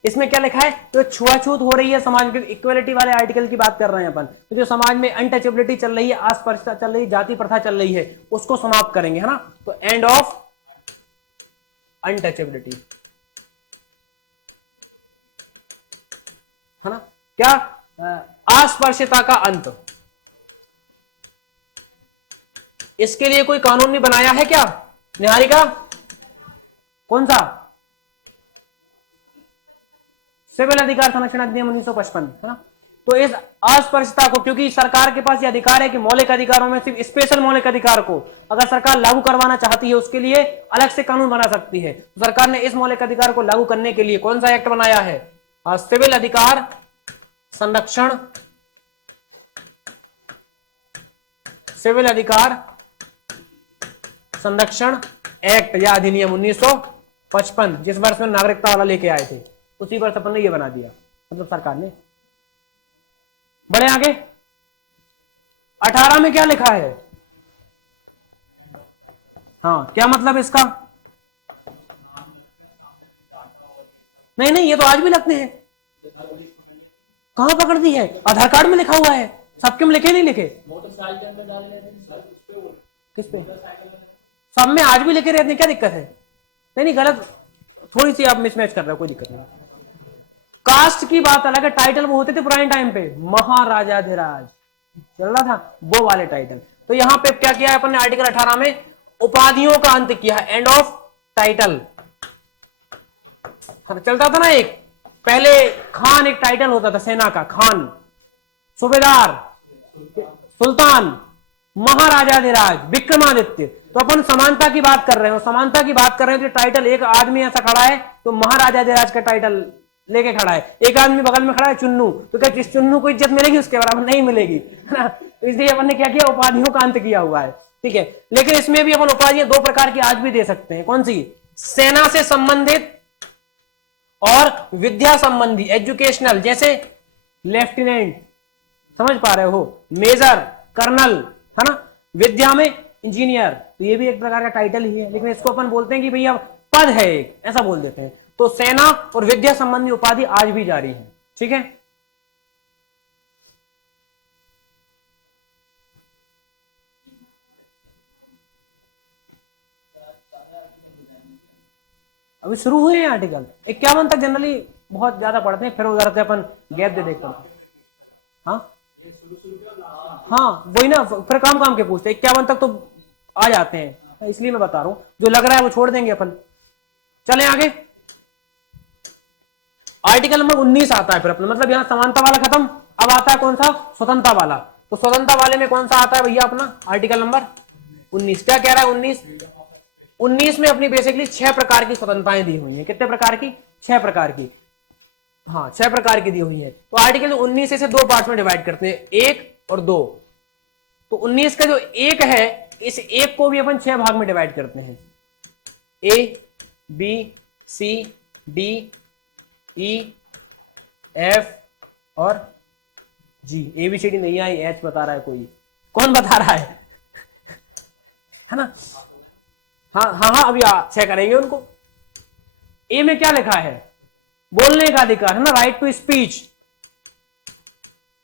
इसमें क्या लिखा है? तो छुआछूत हो रही है समाज में, इक्वलिटी वाले आर्टिकल की बात कर रहे हैं अपन। तो जो समाज में अनटचेबिलिटी चल रही है, अस्पृश्यता चल रही है, जाति प्रथा चल रही है, उसको समाप्त करेंगे, है ना। तो एंड ऑफ अनटचेबिलिटी, है ना। क्या? अस्पृश्यता का अंत। इसके लिए कोई कानून भी बनाया है क्या निहारिका? कौन सा? सिविल अधिकार संरक्षण अधिनियम 1955, है ना। तो इस अस्पृश्यता को, क्योंकि सरकार के पास यह अधिकार है कि मौलिक अधिकारों में सिर्फ स्पेशल मौलिक अधिकार को अगर सरकार लागू करवाना चाहती है, उसके लिए अलग से कानून बना सकती है। तो सरकार ने इस मौलिक अधिकार को लागू करने के लिए कौन सा एक्ट बनाया है? सिविल अधिकार संरक्षण, सिविल अधिकार संरक्षण एक्ट या अधिनियम 1955, जिस वर्ष में नागरिकता वाला लेके आए थे, उसी वर्ष अपन ने ये बना दिया, मतलब सरकार ने। बढ़े आगे, 18 में क्या लिखा है? हाँ, क्या मतलब इसका? नहीं नहीं, ये तो आज भी लगते हैं। कहां पकड़ दी है? आधार कार्ड में लिखा हुआ है, सबके में लिखे नहीं लिखे? किस पे? सब में आज भी लिखे रहते हैं, क्या दिक्कत है? नहीं नहीं, गलत थोड़ी सी आप मिसमैच कर रहे हो, कोई दिक्कत नहीं। कास्ट की बात अलग है, टाइटल वो होते थे पुराने टाइम पे, महाराजाधिराज चल रहा था, वो वाले टाइटल। तो यहां पे क्या किया है अपन ने? आर्टिकल 18 में उपाधियों का अंत किया है, एंड ऑफ टाइटल। चलता था ना एक, पहले खान एक टाइटल होता था सेना का, खान, सूबेदार, सुल्तान, महाराजाधिराज, विक्रमादित्य। तो अपन समानता की बात कर रहे हैं, समानता की बात कर रहे हैं, तो टाइटल एक आदमी ऐसा खड़ा है तो महाराजाधिराज का टाइटल लेके खड़ा है, एक आदमी बगल में खड़ा है चुन्नू, तो क्या जिस चुन्नू को इज्जत मिलेगी उसके बराबर नहीं मिलेगी, है ना। तो इसलिए अपन ने क्या किया? उपाधियों का अंत किया हुआ है, ठीक है। लेकिन इसमें भी अपन उपाधियां दो प्रकार की आज भी दे सकते हैं। कौन सी? सेना से संबंधित और विद्या संबंधी, एजुकेशनल, जैसे लेफ्टिनेंट, समझ पा रहे हो, मेजर, कर्नल, है ना। विद्या में इंजीनियर, तो ये भी एक प्रकार का टाइटल ही है, लेकिन इसको अपन बोलते हैं कि भैया पद है एक, ऐसा बोल देते हैं। तो सेना और विद्या संबंधी उपाधि आज भी जारी है, ठीक है। अभी शुरू हुए हैं आर्टिकल 51 तक, जनरली बहुत ज्यादा पढ़ते हैं, फिर उधर से अपन गैप दे देते हैं। हाँ हाँ, वही ना, फिर काम काम के पूछते हैं, 51 तक तो आ जाते हैं, इसलिए मैं बता रहा हूं, जो लग रहा है वो छोड़ देंगे अपन। चलें आगे, आर्टिकल नंबर 19 आता है फिर अपना, मतलब यहां समानता वाला खत्म, अब आता है कौन सा? स्वतंत्रता वाला। तो स्वतंत्रता वाले में कौन सा आता है भैया अपना? Article number 19। क्या कह रहा है 19 में अपनी बेसिकली 6 प्रकार की स्वतंत्रताएं दी हुई है। कितने प्रकार की? 6 प्रकार की, हाँ 6 प्रकार की दी हुई है। तो आर्टिकल 19 से 2 पार्ट में डिवाइड करते हैं, 1 और 2। तो 19 का जो 1 है, इस 1 को भी अपन 6 भाग में डिवाइड करते हैं, A B C D E F और जी। ABCD नहीं आई, एच बता रहा है कोई, कौन बता रहा है ना। हाँ हाँ हाँ, अभी 6 करेंगे उनको। ए में क्या लिखा है? बोलने का अधिकार, है ना, राइट टू स्पीच,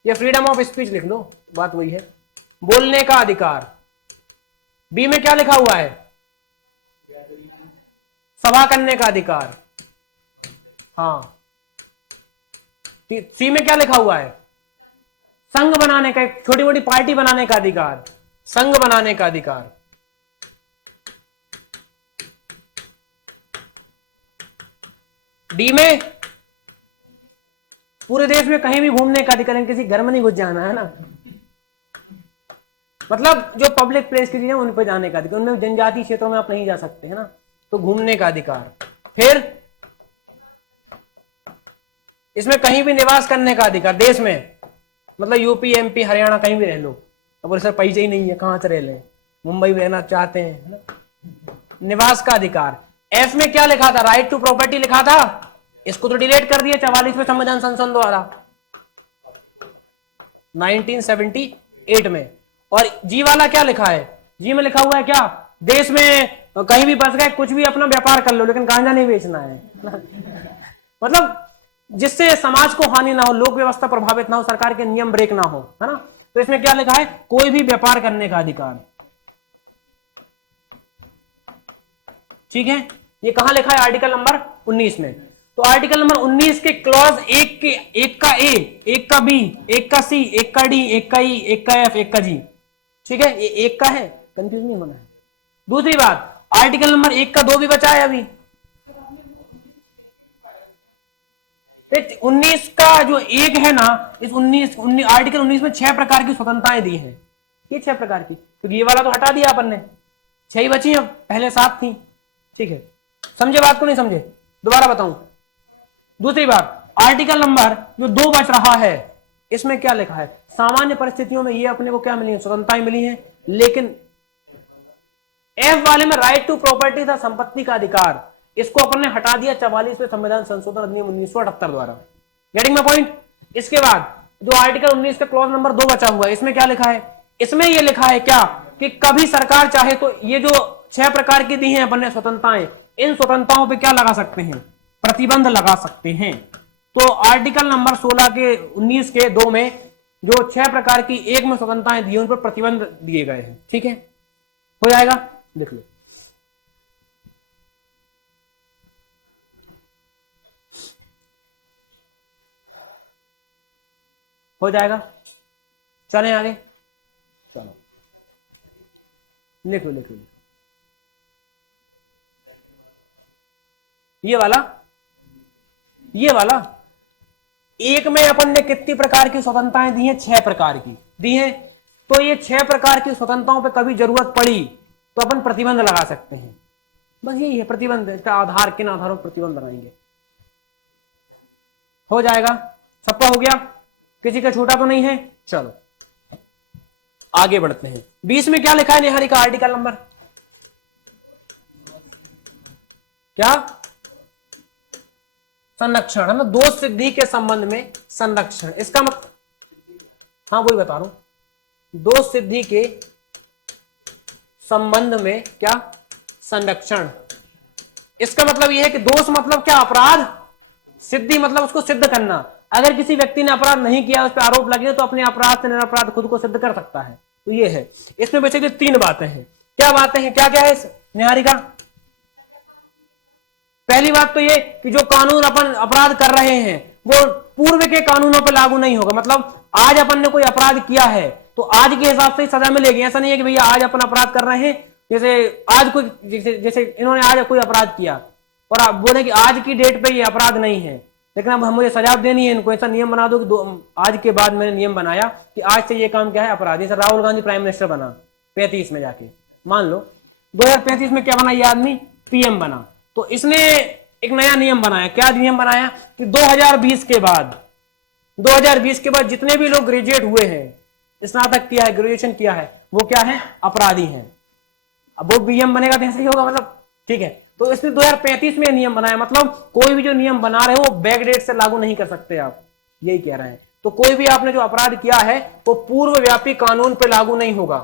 या फ्रीडम ऑफ स्पीच लिख लो, बात वही है, बोलने का अधिकार। बी में क्या लिखा हुआ है? सभा करने का अधिकार, हाँ। सी में क्या लिखा हुआ है? संघ बनाने का, छोटी मोटी पार्टी बनाने का अधिकार, संघ बनाने का अधिकार। डी में पूरे देश में कहीं भी घूमने का अधिकार, किसी घर में नहीं घुस जाना, है ना, मतलब जो पब्लिक प्लेस की चीजें उन पर जाने का अधिकार, उनमें जनजातीय क्षेत्रों में आप नहीं जा सकते, है ना, तो घूमने का अधिकार। फिर इसमें कहीं भी निवास करने का अधिकार देश में, मतलब यूपी MP हरियाणा कहीं भी रह लो, अब सर पैसे ही नहीं है कहां से रह ले, मुंबई में रहना चाहते हैं, है ना, निवास का अधिकार। एफ में क्या लिखा था? राइट टू प्रॉपर्टी लिखा था, इसको तो डिलीट कर दिया 44वें संविधान संशोधन द्वारा 1978 में। और जी वाला क्या लिखा है? जी में लिखा हुआ है क्या? देश में कहीं भी बस गए, कुछ भी अपना व्यापार कर लो, लेकिन गांजा नहीं बेचना है। मतलब जिससे समाज को हानि ना हो, लोक व्यवस्था प्रभावित ना हो, सरकार के नियम ब्रेक ना हो, है ना। तो इसमें क्या लिखा है, कोई भी व्यापार करने का अधिकार। ठीक है, ये कहां लिखा है, आर्टिकल नंबर 19 में। तो आर्टिकल नंबर 19 के क्लॉज एक का ए, एक का बी, एक का सी, एक का डी, एक का ई, एक का एफ, एक का जी। ठीक है, ये एक का है, कंफ्यूज नहीं होना है। दूसरी बात, आर्टिकल नंबर 1 का 2 भी बचा है अभी। 19 का जो एक है ना, इस 19 आर्टिकल 19 में 6 प्रकार की स्वतंत्रताएं दी हैं। ये 6 प्रकार की, तो ये वाला तो हटा दिया अपन ने, 6 ही बची अब, पहले 7 थी। ठीक है, समझे बात को, नहीं समझे, दोबारा बताऊं। दूसरी बात, आर्टिकल नंबर जो 2 बच रहा है, इसमें क्या लिखा है, सामान्य परिस्थितियों में ये अपने को क्या मिली है, स्वतंत्रताएं मिली हैं, लेकिन एफ वाले में राइट टू प्रॉपर्टी था, संपत्ति का अधिकार, इसको अपन ने हटा दिया 44वें संविधान संशोधन अधिनियम 1978 द्वारा। Getting my point. इसके बाद जो आर्टिकल 19 का क्लॉज नंबर 2 बचा हुआ है, इसमें क्या लिखा है, इसमें यह लिखा है क्या, कि कभी सरकार चाहे तो ये जो 6 प्रकार की दी हैं अपन ने स्वतंत्रताएं, इन स्वतंत्रताओं पे क्या लगा सकते हैं, प्रतिबंध लगा सकते हैं। तो आर्टिकल नंबर 16 के 19 के 2 में जो 6 प्रकार की एक में स्वतंत्रताएं दी, उन पर प्रतिबंध दिए गए हैं। ठीक है, हो जाएगा, देख लो। हो जाएगा, चलें आगे, चलो लिख लो, लिख लो। ये वाला एक में अपन ने कितनी प्रकार की स्वतंत्रताएं दी हैं, 6 प्रकार की दी हैं। तो ये 6 प्रकार की स्वतंत्रताओं पे कभी जरूरत पड़ी तो अपन प्रतिबंध लगा सकते हैं, बस यही है प्रतिबंध, इसका आधार, किन आधारों पर प्रतिबंध लगाएंगे। हो जाएगा, सबका हो गया, किसी का छूटा तो नहीं है। चलो आगे बढ़ते हैं। 20 में क्या लिखा है निहारिका, आर्टिकल नंबर क्या, संरक्षण, है ना, दोष सिद्धि के संबंध में संरक्षण, इसका मतलब, हाँ वही बता रहा हूं, दोष सिद्धि के संबंध में क्या, संरक्षण। इसका मतलब यह है कि दोष मतलब क्या, अपराध, सिद्धि मतलब उसको सिद्ध करना। अगर किसी व्यक्ति ने अपराध नहीं किया, उस पर आरोप लगे, तो अपने अपराध से निरपराध खुद को सिद्ध कर सकता है। तो ये है, इसमें बेसिकली 3 बातें हैं। क्या बातें हैं, क्या क्या है निहारिका। पहली बात तो ये कि जो कानून अपन अपराध कर रहे हैं वो पूर्व के कानूनों पर लागू नहीं होगा। मतलब आज अपन ने कोई अपराध किया है तो आज के हिसाब से सजा मिलेगी। ऐसा नहीं है कि भैया आज अपन अपराध कर रहे हैं, जैसे आज कोई, जैसे इन्होंने आज कोई अपराध किया और आप बोले कि आज की डेट पे ये अपराध नहीं है, लेकिन अब मुझे सजा देनी है इनको, ऐसा नियम बना दो कि आज के बाद मैंने नियम बनाया कि आज से ये काम क्या है, अपराध। जैसे राहुल गांधी प्राइम मिनिस्टर बना 35 में जाके, मान लो 2035 में क्या बना ये आदमी, पीएम बना, तो इसने एक नया नियम बनाया। क्या नियम बनाया कि 2020 के बाद जितने भी लोग ग्रेजुएट हुए हैं, स्नातक किया है, ग्रेजुएशन किया है, वो क्या है, अपराधी हैं। अब वो पीएम बनेगा तो ऐसे ही होगा, मतलब ठीक है। तो इसने 2035 में नियम बनाया, मतलब कोई भी जो नियम बना रहे हो वो बैक डेट से लागू नहीं कर सकते आप, यही कह रहे हैं। तो कोई भी आपने जो अपराध किया है वो पूर्व व्यापी कानून पे लागू नहीं होगा,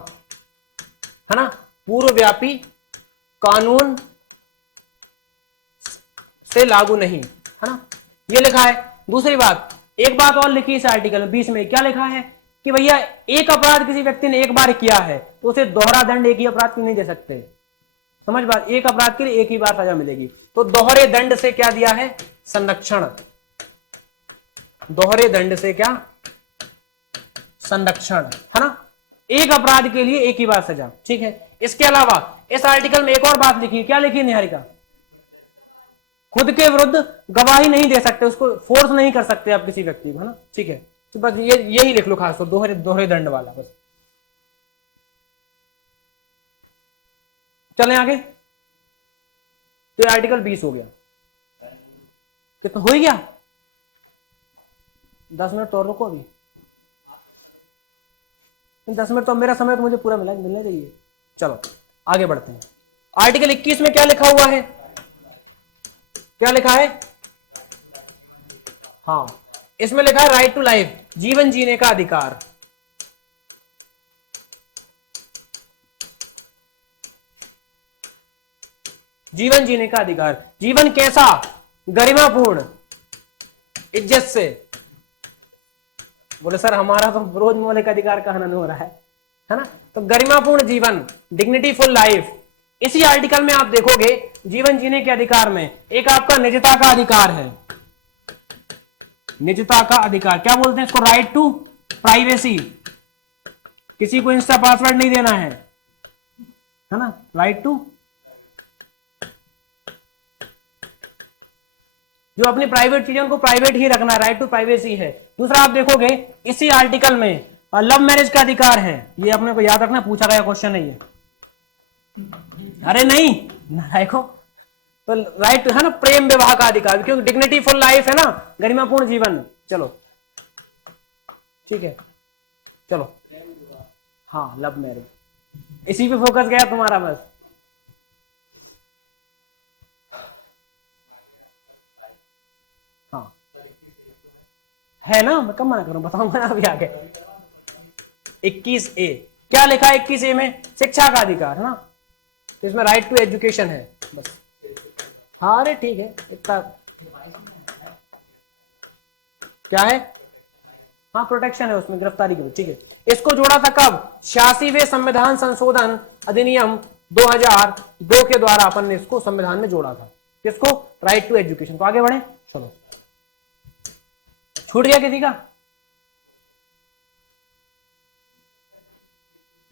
है ना, पूर्व व्यापी कानून से लागू नहीं, है ना, ये लिखा है। दूसरी बात, एक बात और लिखी इस आर्टिकल में 20 में, क्या लिखा है कि भैया एक अपराध किसी व्यक्ति ने एक बार किया है तो उसे दोहरा दंड एक ही अपराध की नहीं दे सकते। समझ बात, एक अपराध के लिए एक ही बार सजा मिलेगी। तो दोहरे दंड से क्या दिया है, संरक्षण। दोहरे दंड से क्या, संरक्षण, है ना, एक अपराध के लिए एक ही बार सजा। ठीक है, इसके अलावा इस आर्टिकल में एक और बात लिखी है, क्या लिखी है निहारिका, खुद के विरुद्ध गवाही नहीं दे सकते, उसको फोर्स नहीं कर सकते आप किसी व्यक्ति को, है ना। ठीक है, तो बस ये यही लिख लो खास, तो दोहरे दंड वाला बस। चलें आगे, तो ये आर्टिकल 20 हो गया, कितना हो ही गया, 10 मिनट तो और रुको अभी, 10 मिनट तो मेरा समय तो मुझे पूरा मिलना चाहिए। चलो आगे बढ़ते हैं। आर्टिकल 21 में क्या लिखा हुआ है, क्या लिखा है, हाँ इसमें लिखा है राइट टू लाइफ, जीवन जीने का अधिकार। जीवन जीने का अधिकार। जीवन कैसा? गरिमापूर्ण, इज्जत से। बोले सर हमारा तो रोज मौलिक अधिकार का हनन हो रहा है ना? तो गरिमापूर्ण जीवन, डिग्निटीफुल लाइफ। इसी आर्टिकल में आप देखोगे जीवन जीने के अधिकार में एक आपका निजता का अधिकार है। निजता का अधिकार क्या बोलते हैं इसको? Right to privacy. किसी को इंस्टा पासवर्ड नहीं देना है ना? राइट टू, जो अपनी प्राइवेट चीजों को प्राइवेट ही रखना, राइट टू प्राइवेसी है। दूसरा आप देखोगे इसी आर्टिकल में लव मैरिज का अधिकार है। ये अपने को याद रखना, पूछा गया क्वेश्चन है ये। अरे नहीं देखो, तो राइट है ना, प्रेम विवाह का अधिकार, क्योंकि डिग्निटी फुल लाइफ है ना, गरिमापूर्ण जीवन। चलो ठीक है, चलो हाँ लव मैरिज, इसी पे फोकस गया तुम्हारा बस। हाँ है ना, मैं कब मना करूं, बताऊंगा ना अभी आगे। 21A क्या लिखा है? 21A में शिक्षा का अधिकार है ना, तो इसमें राइट टू एजुकेशन है बस। हाँ अरे ठीक है, इतना क्या है? हाँ प्रोटेक्शन है उसमें, गिरफ्तारी की। ठीक है, इसको जोड़ा था कब? 86वें संविधान संशोधन अधिनियम 2002 के द्वारा अपन ने इसको संविधान में जोड़ा था। किसको? Right to education. तो आगे बढ़े, चलो छूट गया किसी का?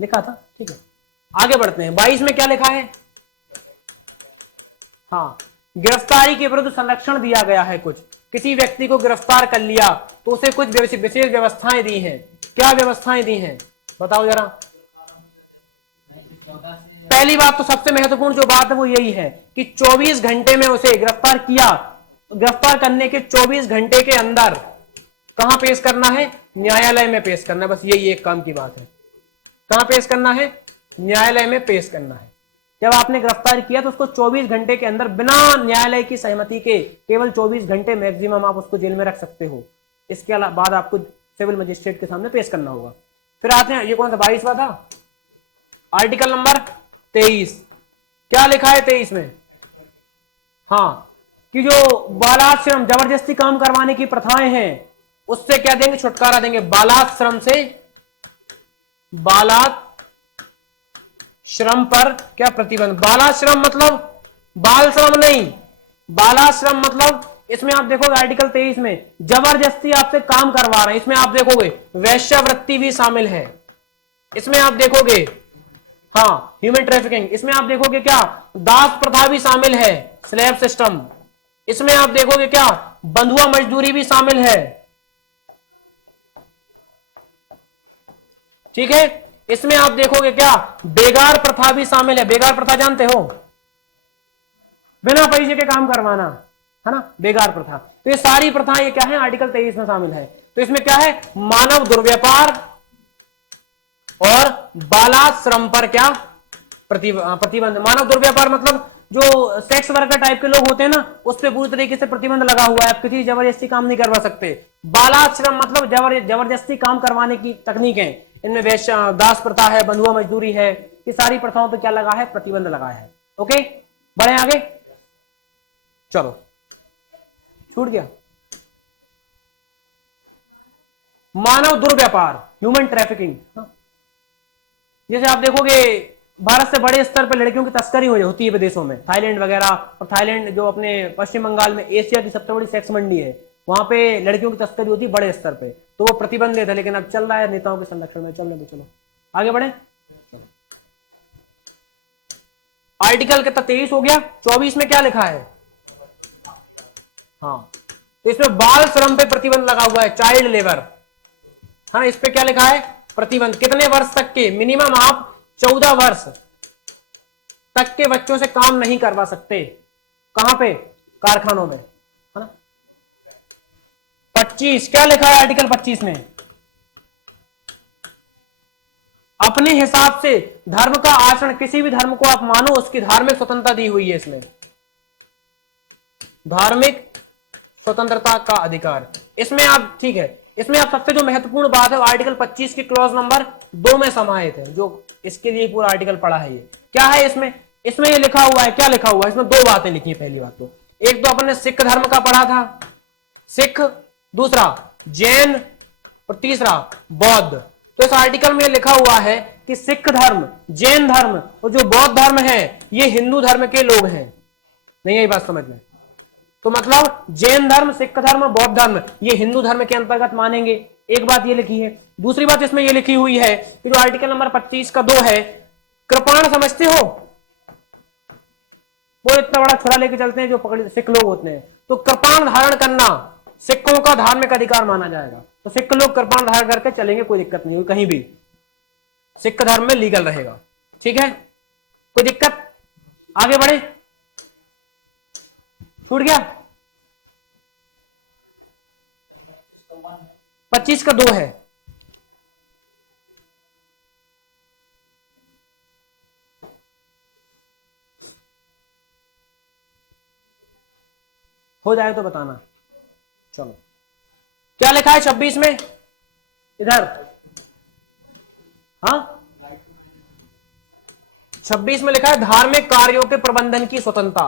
लिखा था, ठीक है आगे बढ़ते हैं। 22 में क्या लिखा है? हाँ गिरफ्तारी के विरुद्ध संरक्षण दिया गया है। कुछ किसी व्यक्ति को गिरफ्तार कर लिया तो उसे कुछ विशेष व्यवस्थाएं दी हैं। क्या व्यवस्थाएं दी हैं बताओ जरा? पहली बात तो सबसे महत्वपूर्ण जो बात है वो यही है कि 24 घंटे में उसे गिरफ्तार किया, गिरफ्तार करने के 24 घंटे के अंदर कहां पेश करना है? न्यायालय में पेश करना है। बस यही एक काम की बात है। कहां पेश करना है? न्यायालय में पेश करना है। जब आपने गिरफ्तार किया तो उसको 24 घंटे के अंदर बिना न्यायालय की सहमति के, केवल 24 घंटे मैक्सिमम आप उसको जेल में रख सकते हो। इसके बाद आपको सिविल मजिस्ट्रेट के सामने पेश करना होगा। फिर आते हैं, ये कौन सा 22वां था? Article number 23। क्या लिखा है 23 में? हाँ कि जो बालाश्रम, जबरदस्ती काम करवाने की प्रथाएं हैं उससे क्या देंगे? छुटकारा देंगे। बालाश्रम से, बालात श्रम पर क्या प्रतिबंध? बालाश्रम मतलब बाल श्रम नहीं, बालाश्रम मतलब इसमें आप देखोगे आर्टिकल 23 में जबरदस्ती आपसे काम करवा रहे हैं। इसमें आप देखोगे वैश्यावृत्ति भी शामिल है। इसमें आप देखोगे हाँ ह्यूमन ट्रैफिकिंग। इसमें आप देखोगे क्या? दास प्रथा भी शामिल है, स्लेव सिस्टम। इसमें आप देखोगे क्या? बंधुआ मजदूरी भी शामिल है। ठीक है, इसमें आप देखोगे क्या? बेगार प्रथा भी शामिल है। बेगार प्रथा जानते हो? बिना पैसे के काम करवाना है ना, बेगार प्रथा। तो ये सारी प्रथाएं ये क्या है? आर्टिकल 23 में शामिल है। तो इसमें क्या है? मानव दुर्व्यापार और बालाश्रम पर क्या प्रतिबंध। मानव दुर्व्यापार मतलब जो सेक्स वर्कर टाइप के लोग होते हैं ना, उस पर पूरी तरीके से प्रतिबंध लगा हुआ है। आप किसी जबरदस्ती काम नहीं करवा सकते। बालाश्रम मतलब जबरदस्ती काम करवाने की तकनीकें, इनमें वैश्य दास प्रथा है, बंधुआ मजदूरी है, ये सारी प्रथाओं पर क्या लगा है? प्रतिबंध लगा है। ओके बढ़े आगे, चलो छूट गया। मानव दुर्व्यापार, ह्यूमन ट्रैफिकिंग। जैसे आप देखोगे भारत से बड़े स्तर पर लड़कियों की तस्करी होती है विदेशों में, थाईलैंड वगैरह। और थाईलैंड जो अपने पश्चिम बंगाल में एशिया की सबसे बड़ी सेक्स मंडी है, वहां पे लड़कियों की तस्करी होती है बड़े स्तर पे। तो वो प्रतिबंधित है, लेकिन अब चल रहा है नेताओं के संरक्षण में। चलने दो, चलो आगे बढ़े। आर्टिकल कितना? 23 हो गया। 24 में क्या लिखा है? हाँ तो इसमें बाल श्रम पे प्रतिबंध लगा हुआ है, चाइल्ड लेबर। हाँ इस पे क्या लिखा है? प्रतिबंध। कितने वर्ष तक के? मिनिमम आप 14 वर्ष तक के बच्चों से काम नहीं करवा सकते। कहां पे? कारखानों में, है ना। 25 क्या लिखा है? आर्टिकल 25 में अपने हिसाब से धर्म का आचरण, किसी भी धर्म को आप मानो, उसकी धार्मिक स्वतंत्रता दी हुई है। इसमें धार्मिक स्वतंत्रता का अधिकार। इसमें आप ठीक है, इसमें आप सबसे जो महत्वपूर्ण बात है आर्टिकल 25 की क्लॉज नंबर 2 में समाहित है, जो इसके लिए पूरा आर्टिकल पढ़ा है। ये क्या है? इसमें इसमें ये लिखा हुआ है, क्या लिखा हुआ है इसमें? दो बातें लिखी है। पहली बात तो एक तो अपन ने सिख धर्म का पढ़ा था, सिख, दूसरा जैन और तीसरा बौद्ध। तो इस आर्टिकल में लिखा हुआ है कि सिख धर्म, जैन धर्म और जो बौद्ध धर्म है ये हिंदू धर्म के लोग हैं। नहीं यही बात समझ में? तो मतलब जैन धर्म, सिख धर्म और बौद्ध धर्म ये हिंदू धर्म के अंतर्गत मानेंगे। एक बात ये लिखी है। दूसरी बात इसमें ये लिखी हुई है कि जो आर्टिकल नंबर 25 का 2 है, कृपाण समझते हो? वो इतना बड़ा छुरा लेके चलते हैं जो पकड़ सिख लोग होते हैं, तो कृपाण धारण करना सिखों का धार्मिक अधिकार माना जाएगा। तो सिख लोग कृपाण धारण करके चलेंगे, कोई दिक्कत नहीं होगी, कहीं भी सिख धर्म में लीगल रहेगा। ठीक है, कोई दिक्कत? आगे बढ़े, छूट गया? 25 का 2 है। हो जाए तो बताना। चलो, क्या लिखा है 26 में इधर? हाँ, 26 में लिखा है धार्मिक कार्यों के प्रबंधन की स्वतंत्रता,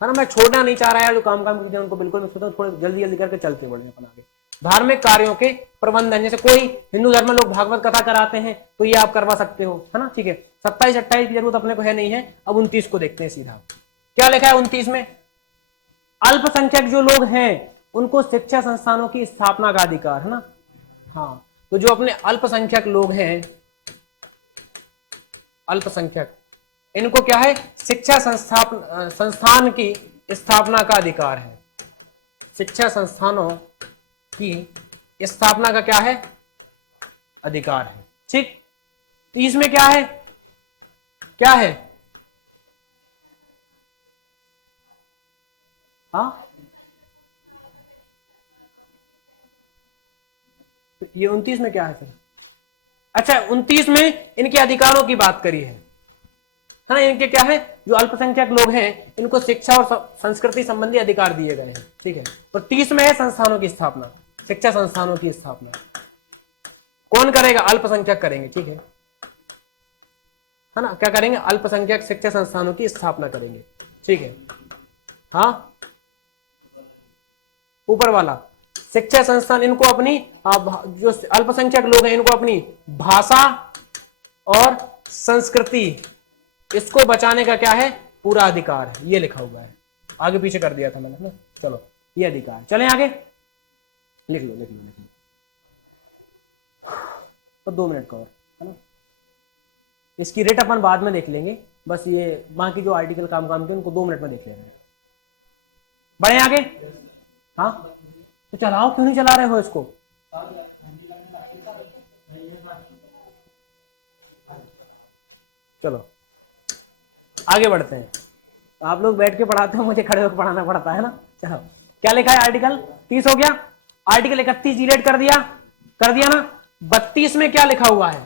है ना? मैं छोड़ना नहीं चाह रहा है जो काम कीजिए उनको, बिल्कुल मैं सोचता हूँ थोड़े जल्दी जल्दी करके चलते बढ़े अपन आगे। धार्मिक कार्यों के प्रबंधन, जैसे कोई हिंदू धर्म में लोग भागवत कथा कराते हैं तो ये आप करवा सकते हो, है ना? ठीक है, 27 28 की जरूरत अपने को है नहीं है। अब 29 को देखते हैं सीधा। क्या लिखा है 29 में? अल्पसंख्यक जो लोग हैं उनको शिक्षा संस्थानों की स्थापना का अधिकार, है ना? हाँ, तो जो अपने अल्पसंख्यक लोग हैं, अल्पसंख्यक, इनको क्या है? शिक्षा संस्थान की स्थापना का अधिकार है। शिक्षा संस्थानों की स्थापना का क्या है? अधिकार है। ठीक, तो इसमें क्या है? क्या है? हाँ, ये 29 में क्या है सर? अच्छा, 29 में इनके अधिकारों की बात करी है ना? इनके क्या है? जो अल्पसंख्यक लोग हैं इनको शिक्षा और संस्कृति संबंधी अधिकार दिए गए हैं। ठीक है, तो 30 में है संस्थानों की स्थापना, शिक्षा संस्थानों की स्थापना कौन करेगा? अल्पसंख्यक करेंगे। ठीक है ना? क्या करेंगे? अल्पसंख्यक शिक्षा संस्थानों की स्थापना करेंगे। ठीक है, हाँ, ऊपर वाला शिक्षा संस्थान, इनको अपनी जो अल्पसंख्यक लोग हैं इनको अपनी भाषा और संस्कृति इसको बचाने का क्या है? पूरा अधिकार है। ये लिखा हुआ है, आगे पीछे कर दिया था मैंने ना। चलो, ये अधिकार, चलें आगे, लिख लो लिख लो लिख लो। तो 2 मिनट का और, है ना? इसकी रेट अपन बाद में देख लेंगे, बस ये बाकी जो आर्टिकल काम के उनको 2 मिनट में देख लेंगे। बढ़े आगे? हाँ, तो चलाओ, क्यों नहीं चला रहे हो इसको? चलो आगे बढ़ते हैं। आप लोग बैठ के पढ़ाते हो, मुझे खड़े होकर पढ़ाना पड़ता है ना। चलो, क्या लिखा है? आर्टिकल 30 हो गया। आर्टिकल 31 डिलीट कर दिया ना। 32 में क्या लिखा हुआ है?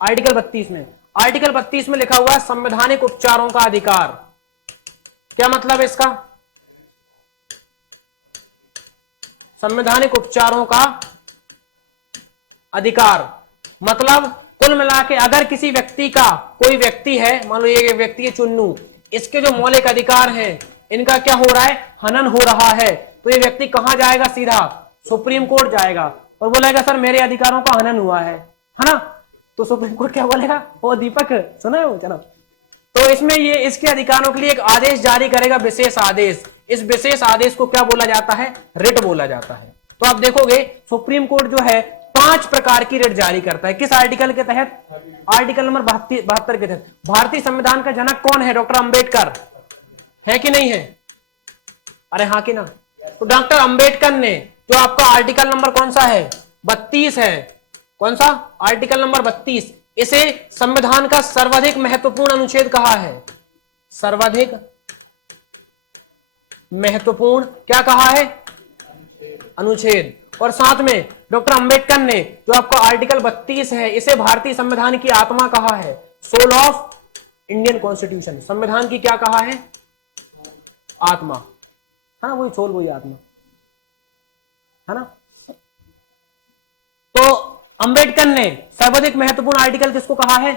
आर्टिकल 32 में लिखा हुआ है संवैधानिक उपचारों का अधिकार। क्या मतलब है इसका? संवैधानिक उपचारों का अधिकार मतलब कुल मिला के अगर किसी व्यक्ति का, कोई व्यक्ति है, मान लो ये व्यक्ति है चुन्नू, इसके जो मौलिक अधिकार हैं इनका क्या हो रहा है? हनन हो रहा है। तो ये व्यक्ति कहां जाएगा? सीधा सुप्रीम कोर्ट जाएगा और बोलेगा सर मेरे अधिकारों का हनन हुआ है ना? तो सुप्रीम कोर्ट क्या बोलेगा? ओ दीपक, सुना है वो? चलो, तो इसमें ये इसके अधिकारों के लिए एक आदेश जारी करेगा, विशेष आदेश। इस विशेष आदेश को क्या बोला जाता है? रिट बोला जाता है। तो आप देखोगे सुप्रीम कोर्ट जो है 5 प्रकार की रिट जारी करता है। किस आर्टिकल के तहत? आर्टिकल नंबर 72 के तहत। भारतीय संविधान का जनक कौन है? डॉक्टर अंबेडकर है कि नहीं है? अरे हाँ कि ना? तो डॉक्टर अंबेडकर ने जो आपका आर्टिकल नंबर कौन सा है? 32 है। कौन सा? Article number 32। इसे संविधान का सर्वाधिक महत्वपूर्ण अनुच्छेद कहा है। सर्वाधिक महत्वपूर्ण क्या कहा है? अनुच्छेद। और साथ में डॉक्टर अंबेडकर ने जो आपका आर्टिकल 32 है इसे भारतीय संविधान की आत्मा कहा है, सोल ऑफ इंडियन कॉन्स्टिट्यूशन। संविधान की क्या कहा है? आत्मा, है ना? वही सोल, वही आत्मा, है ना? तो अंबेडकर ने सर्वाधिक महत्वपूर्ण आर्टिकल किसको कहा है?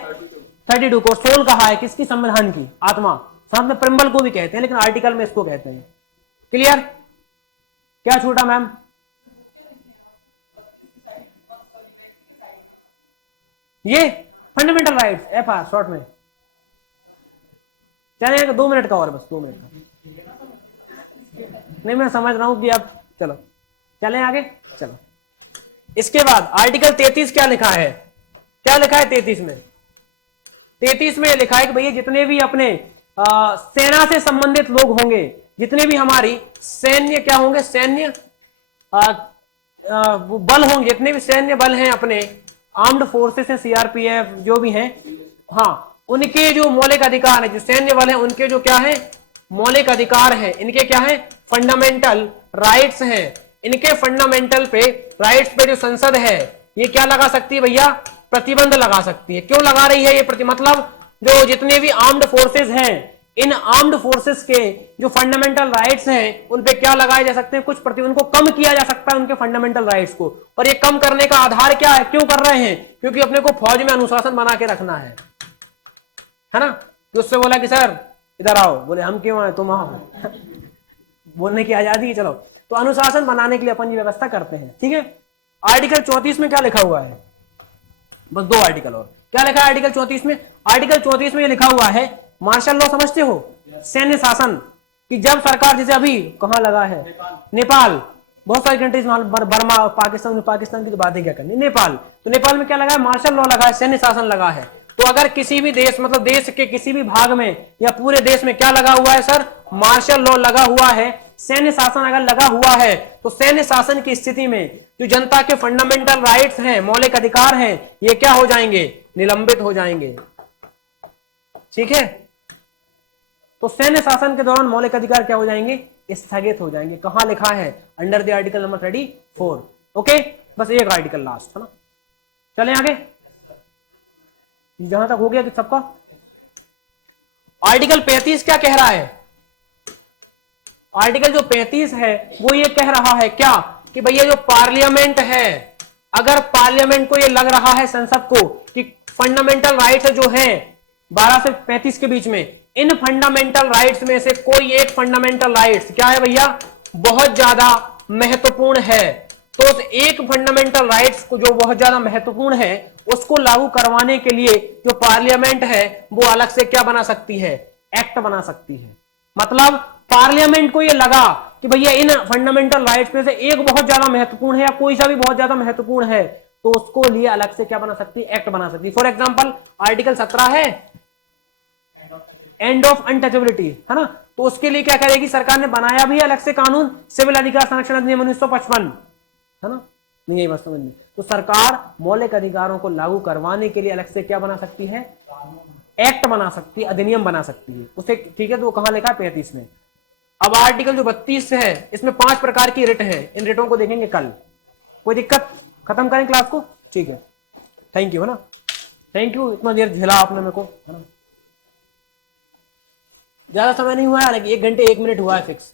32 को सोल कहा है किसकी? संविधान की, आत्मा। साथ में प्रिम्बल को भी कहते हैं, लेकिन आर्टिकल में इसको कहते हैं। क्लियर? क्या छूटा मैम? ये फंडामेंटल राइट्स, FR शॉर्ट में। चलेगा 2 मिनट का और, बस 2 मिनट का। नहीं मैं समझ रहा हूं कि आप, चलो चलें आगे। चलो इसके बाद आर्टिकल 33 क्या लिखा है? क्या लिखा है 33 में? 33 में लिखा है कि भैया जितने भी अपने सेना से संबंधित लोग होंगे, जितने भी हमारी सैन्य क्या होंगे, सैन्य बल होंगे, जितने भी सैन्य बल हैं अपने, आर्म्ड फोर्सेस हैं, CRPF जो भी हैं, हाँ उनके जो मौलिक अधिकार है, जो सैन्य बल है उनके जो क्या है, मौलिक अधिकार है, इनके क्या है, फंडामेंटल राइट्स हैं। इनके फंडामेंटल पे राइट्स पे जो संसद है ये क्या लगा सकती है भैया? प्रतिबंध लगा सकती है। क्यों लगा रही है ये मतलब जो जितने भी आर्म्ड फोर्सेस हैं, इन आर्म्ड फोर्सेस के जो फंडामेंटल राइट्स हैं उन पे क्या लगाए जा सकते हैं, कुछ प्रतिबंध को कम किया जा सकता है उनके फंडामेंटल राइट्स को। और ये कम करने का आधार क्या है, क्यों कर रहे हैं? क्योंकि अपने को फौज में अनुशासन बना के रखना है ना। तो उससे बोला कि सर इधर आओ, बोले हम क्यों आए, तुम आओ बोलने की आजादी है। चलो तो अनुशासन बनाने के लिए अपन ये व्यवस्था करते हैं, ठीक है। आर्टिकल 34 में क्या लिखा हुआ है? बस 2 आर्टिकल और। क्या लिखा है आर्टिकल 34 में? आर्टिकल 34 में ये लिखा हुआ है, मार्शल लॉ समझते हो, सैन्य शासन, कि जब सरकार, जैसे अभी कहां लगा है, नेपाल, बहुत सारी कंट्रीज, बर्मा, पाकिस्तान की तो बातें क्या करनी, नेपाल, तो नेपाल में क्या लगा है, मार्शल लॉ लगा है, सैन्य शासन लगा है। तो अगर किसी भी देश, मतलब देश के किसी भी भाग में या पूरे देश में क्या लगा हुआ है सर, मार्शल लॉ लगा हुआ है, सैन्य शासन अगर लगा हुआ है, तो सैन्य शासन की स्थिति में जो जनता के फंडामेंटल राइट्स हैं, मौलिक अधिकार हैं, ये क्या हो जाएंगे, निलंबित हो जाएंगे। ठीक है, तो सैन्य शासन के दौरान मौलिक अधिकार क्या हो जाएंगे, स्थगित हो जाएंगे। कहां लिखा है, under the article number 34। Okay, बस एक आर्टिकल लास्ट है ना, चलें आगे, जहां तक हो गया कि सबका। आर्टिकल 35 क्या कह रहा है? आर्टिकल जो 35 है वो ये कह रहा है क्या, कि भैया जो पार्लियामेंट है, अगर पार्लियामेंट को ये लग रहा है, संसद को, कि फंडामेंटल राइट्स जो हैं 12 से 35 के बीच में, इन फंडामेंटल राइट्स में से कोई एक फंडामेंटल राइट्स क्या है भैया, बहुत ज्यादा महत्वपूर्ण है, तो उस एक फंडामेंटल राइट्स को जो बहुत ज्यादा महत्वपूर्ण है उसको लागू करवाने के लिए जो पार्लियामेंट है वो अलग से क्या बना सकती है, एक्ट बना सकती है। मतलब पार्लियामेंट को ये लगा कि भैया इन फंडामेंटल राइट्स में से एक बहुत ज्यादा महत्वपूर्ण है या कोई सा भी बहुत ज्यादा महत्वपूर्ण है, तो उसको लिए अलग से क्या बना सकती है, एक्ट बना सकती है। फॉर एग्जांपल आर्टिकल 17 है एंड ऑफ अनटचेबिलिटी, है ना, तो उसके लिए क्या करेगी, सरकार ने बनाया भी है अलग से कानून, सिविल अधिकार संरक्षण अधिनियम 1955, है ना, नहीं बस समझ में। तो सरकार मौलिक अधिकारों को लागू करवाने के लिए अलग से क्या बना सकती है, एक्ट बना सकती है, अधिनियम बना सकती है उसे। ठीक है, तो कहां लिखा है, 35 में। अब आर्टिकल जो 32 है, इसमें 5 प्रकार की रिट है, इन रिटों को देखेंगे कल। कोई दिक्कत, खत्म करें क्लास को, ठीक है, थैंक यू, है ना, थैंक यू, इतना देर झेला आपने मेरे को, है ना, ज्यादा समय नहीं हुआ है, 1 घंटे 1 मिनट हुआ है फिक्स।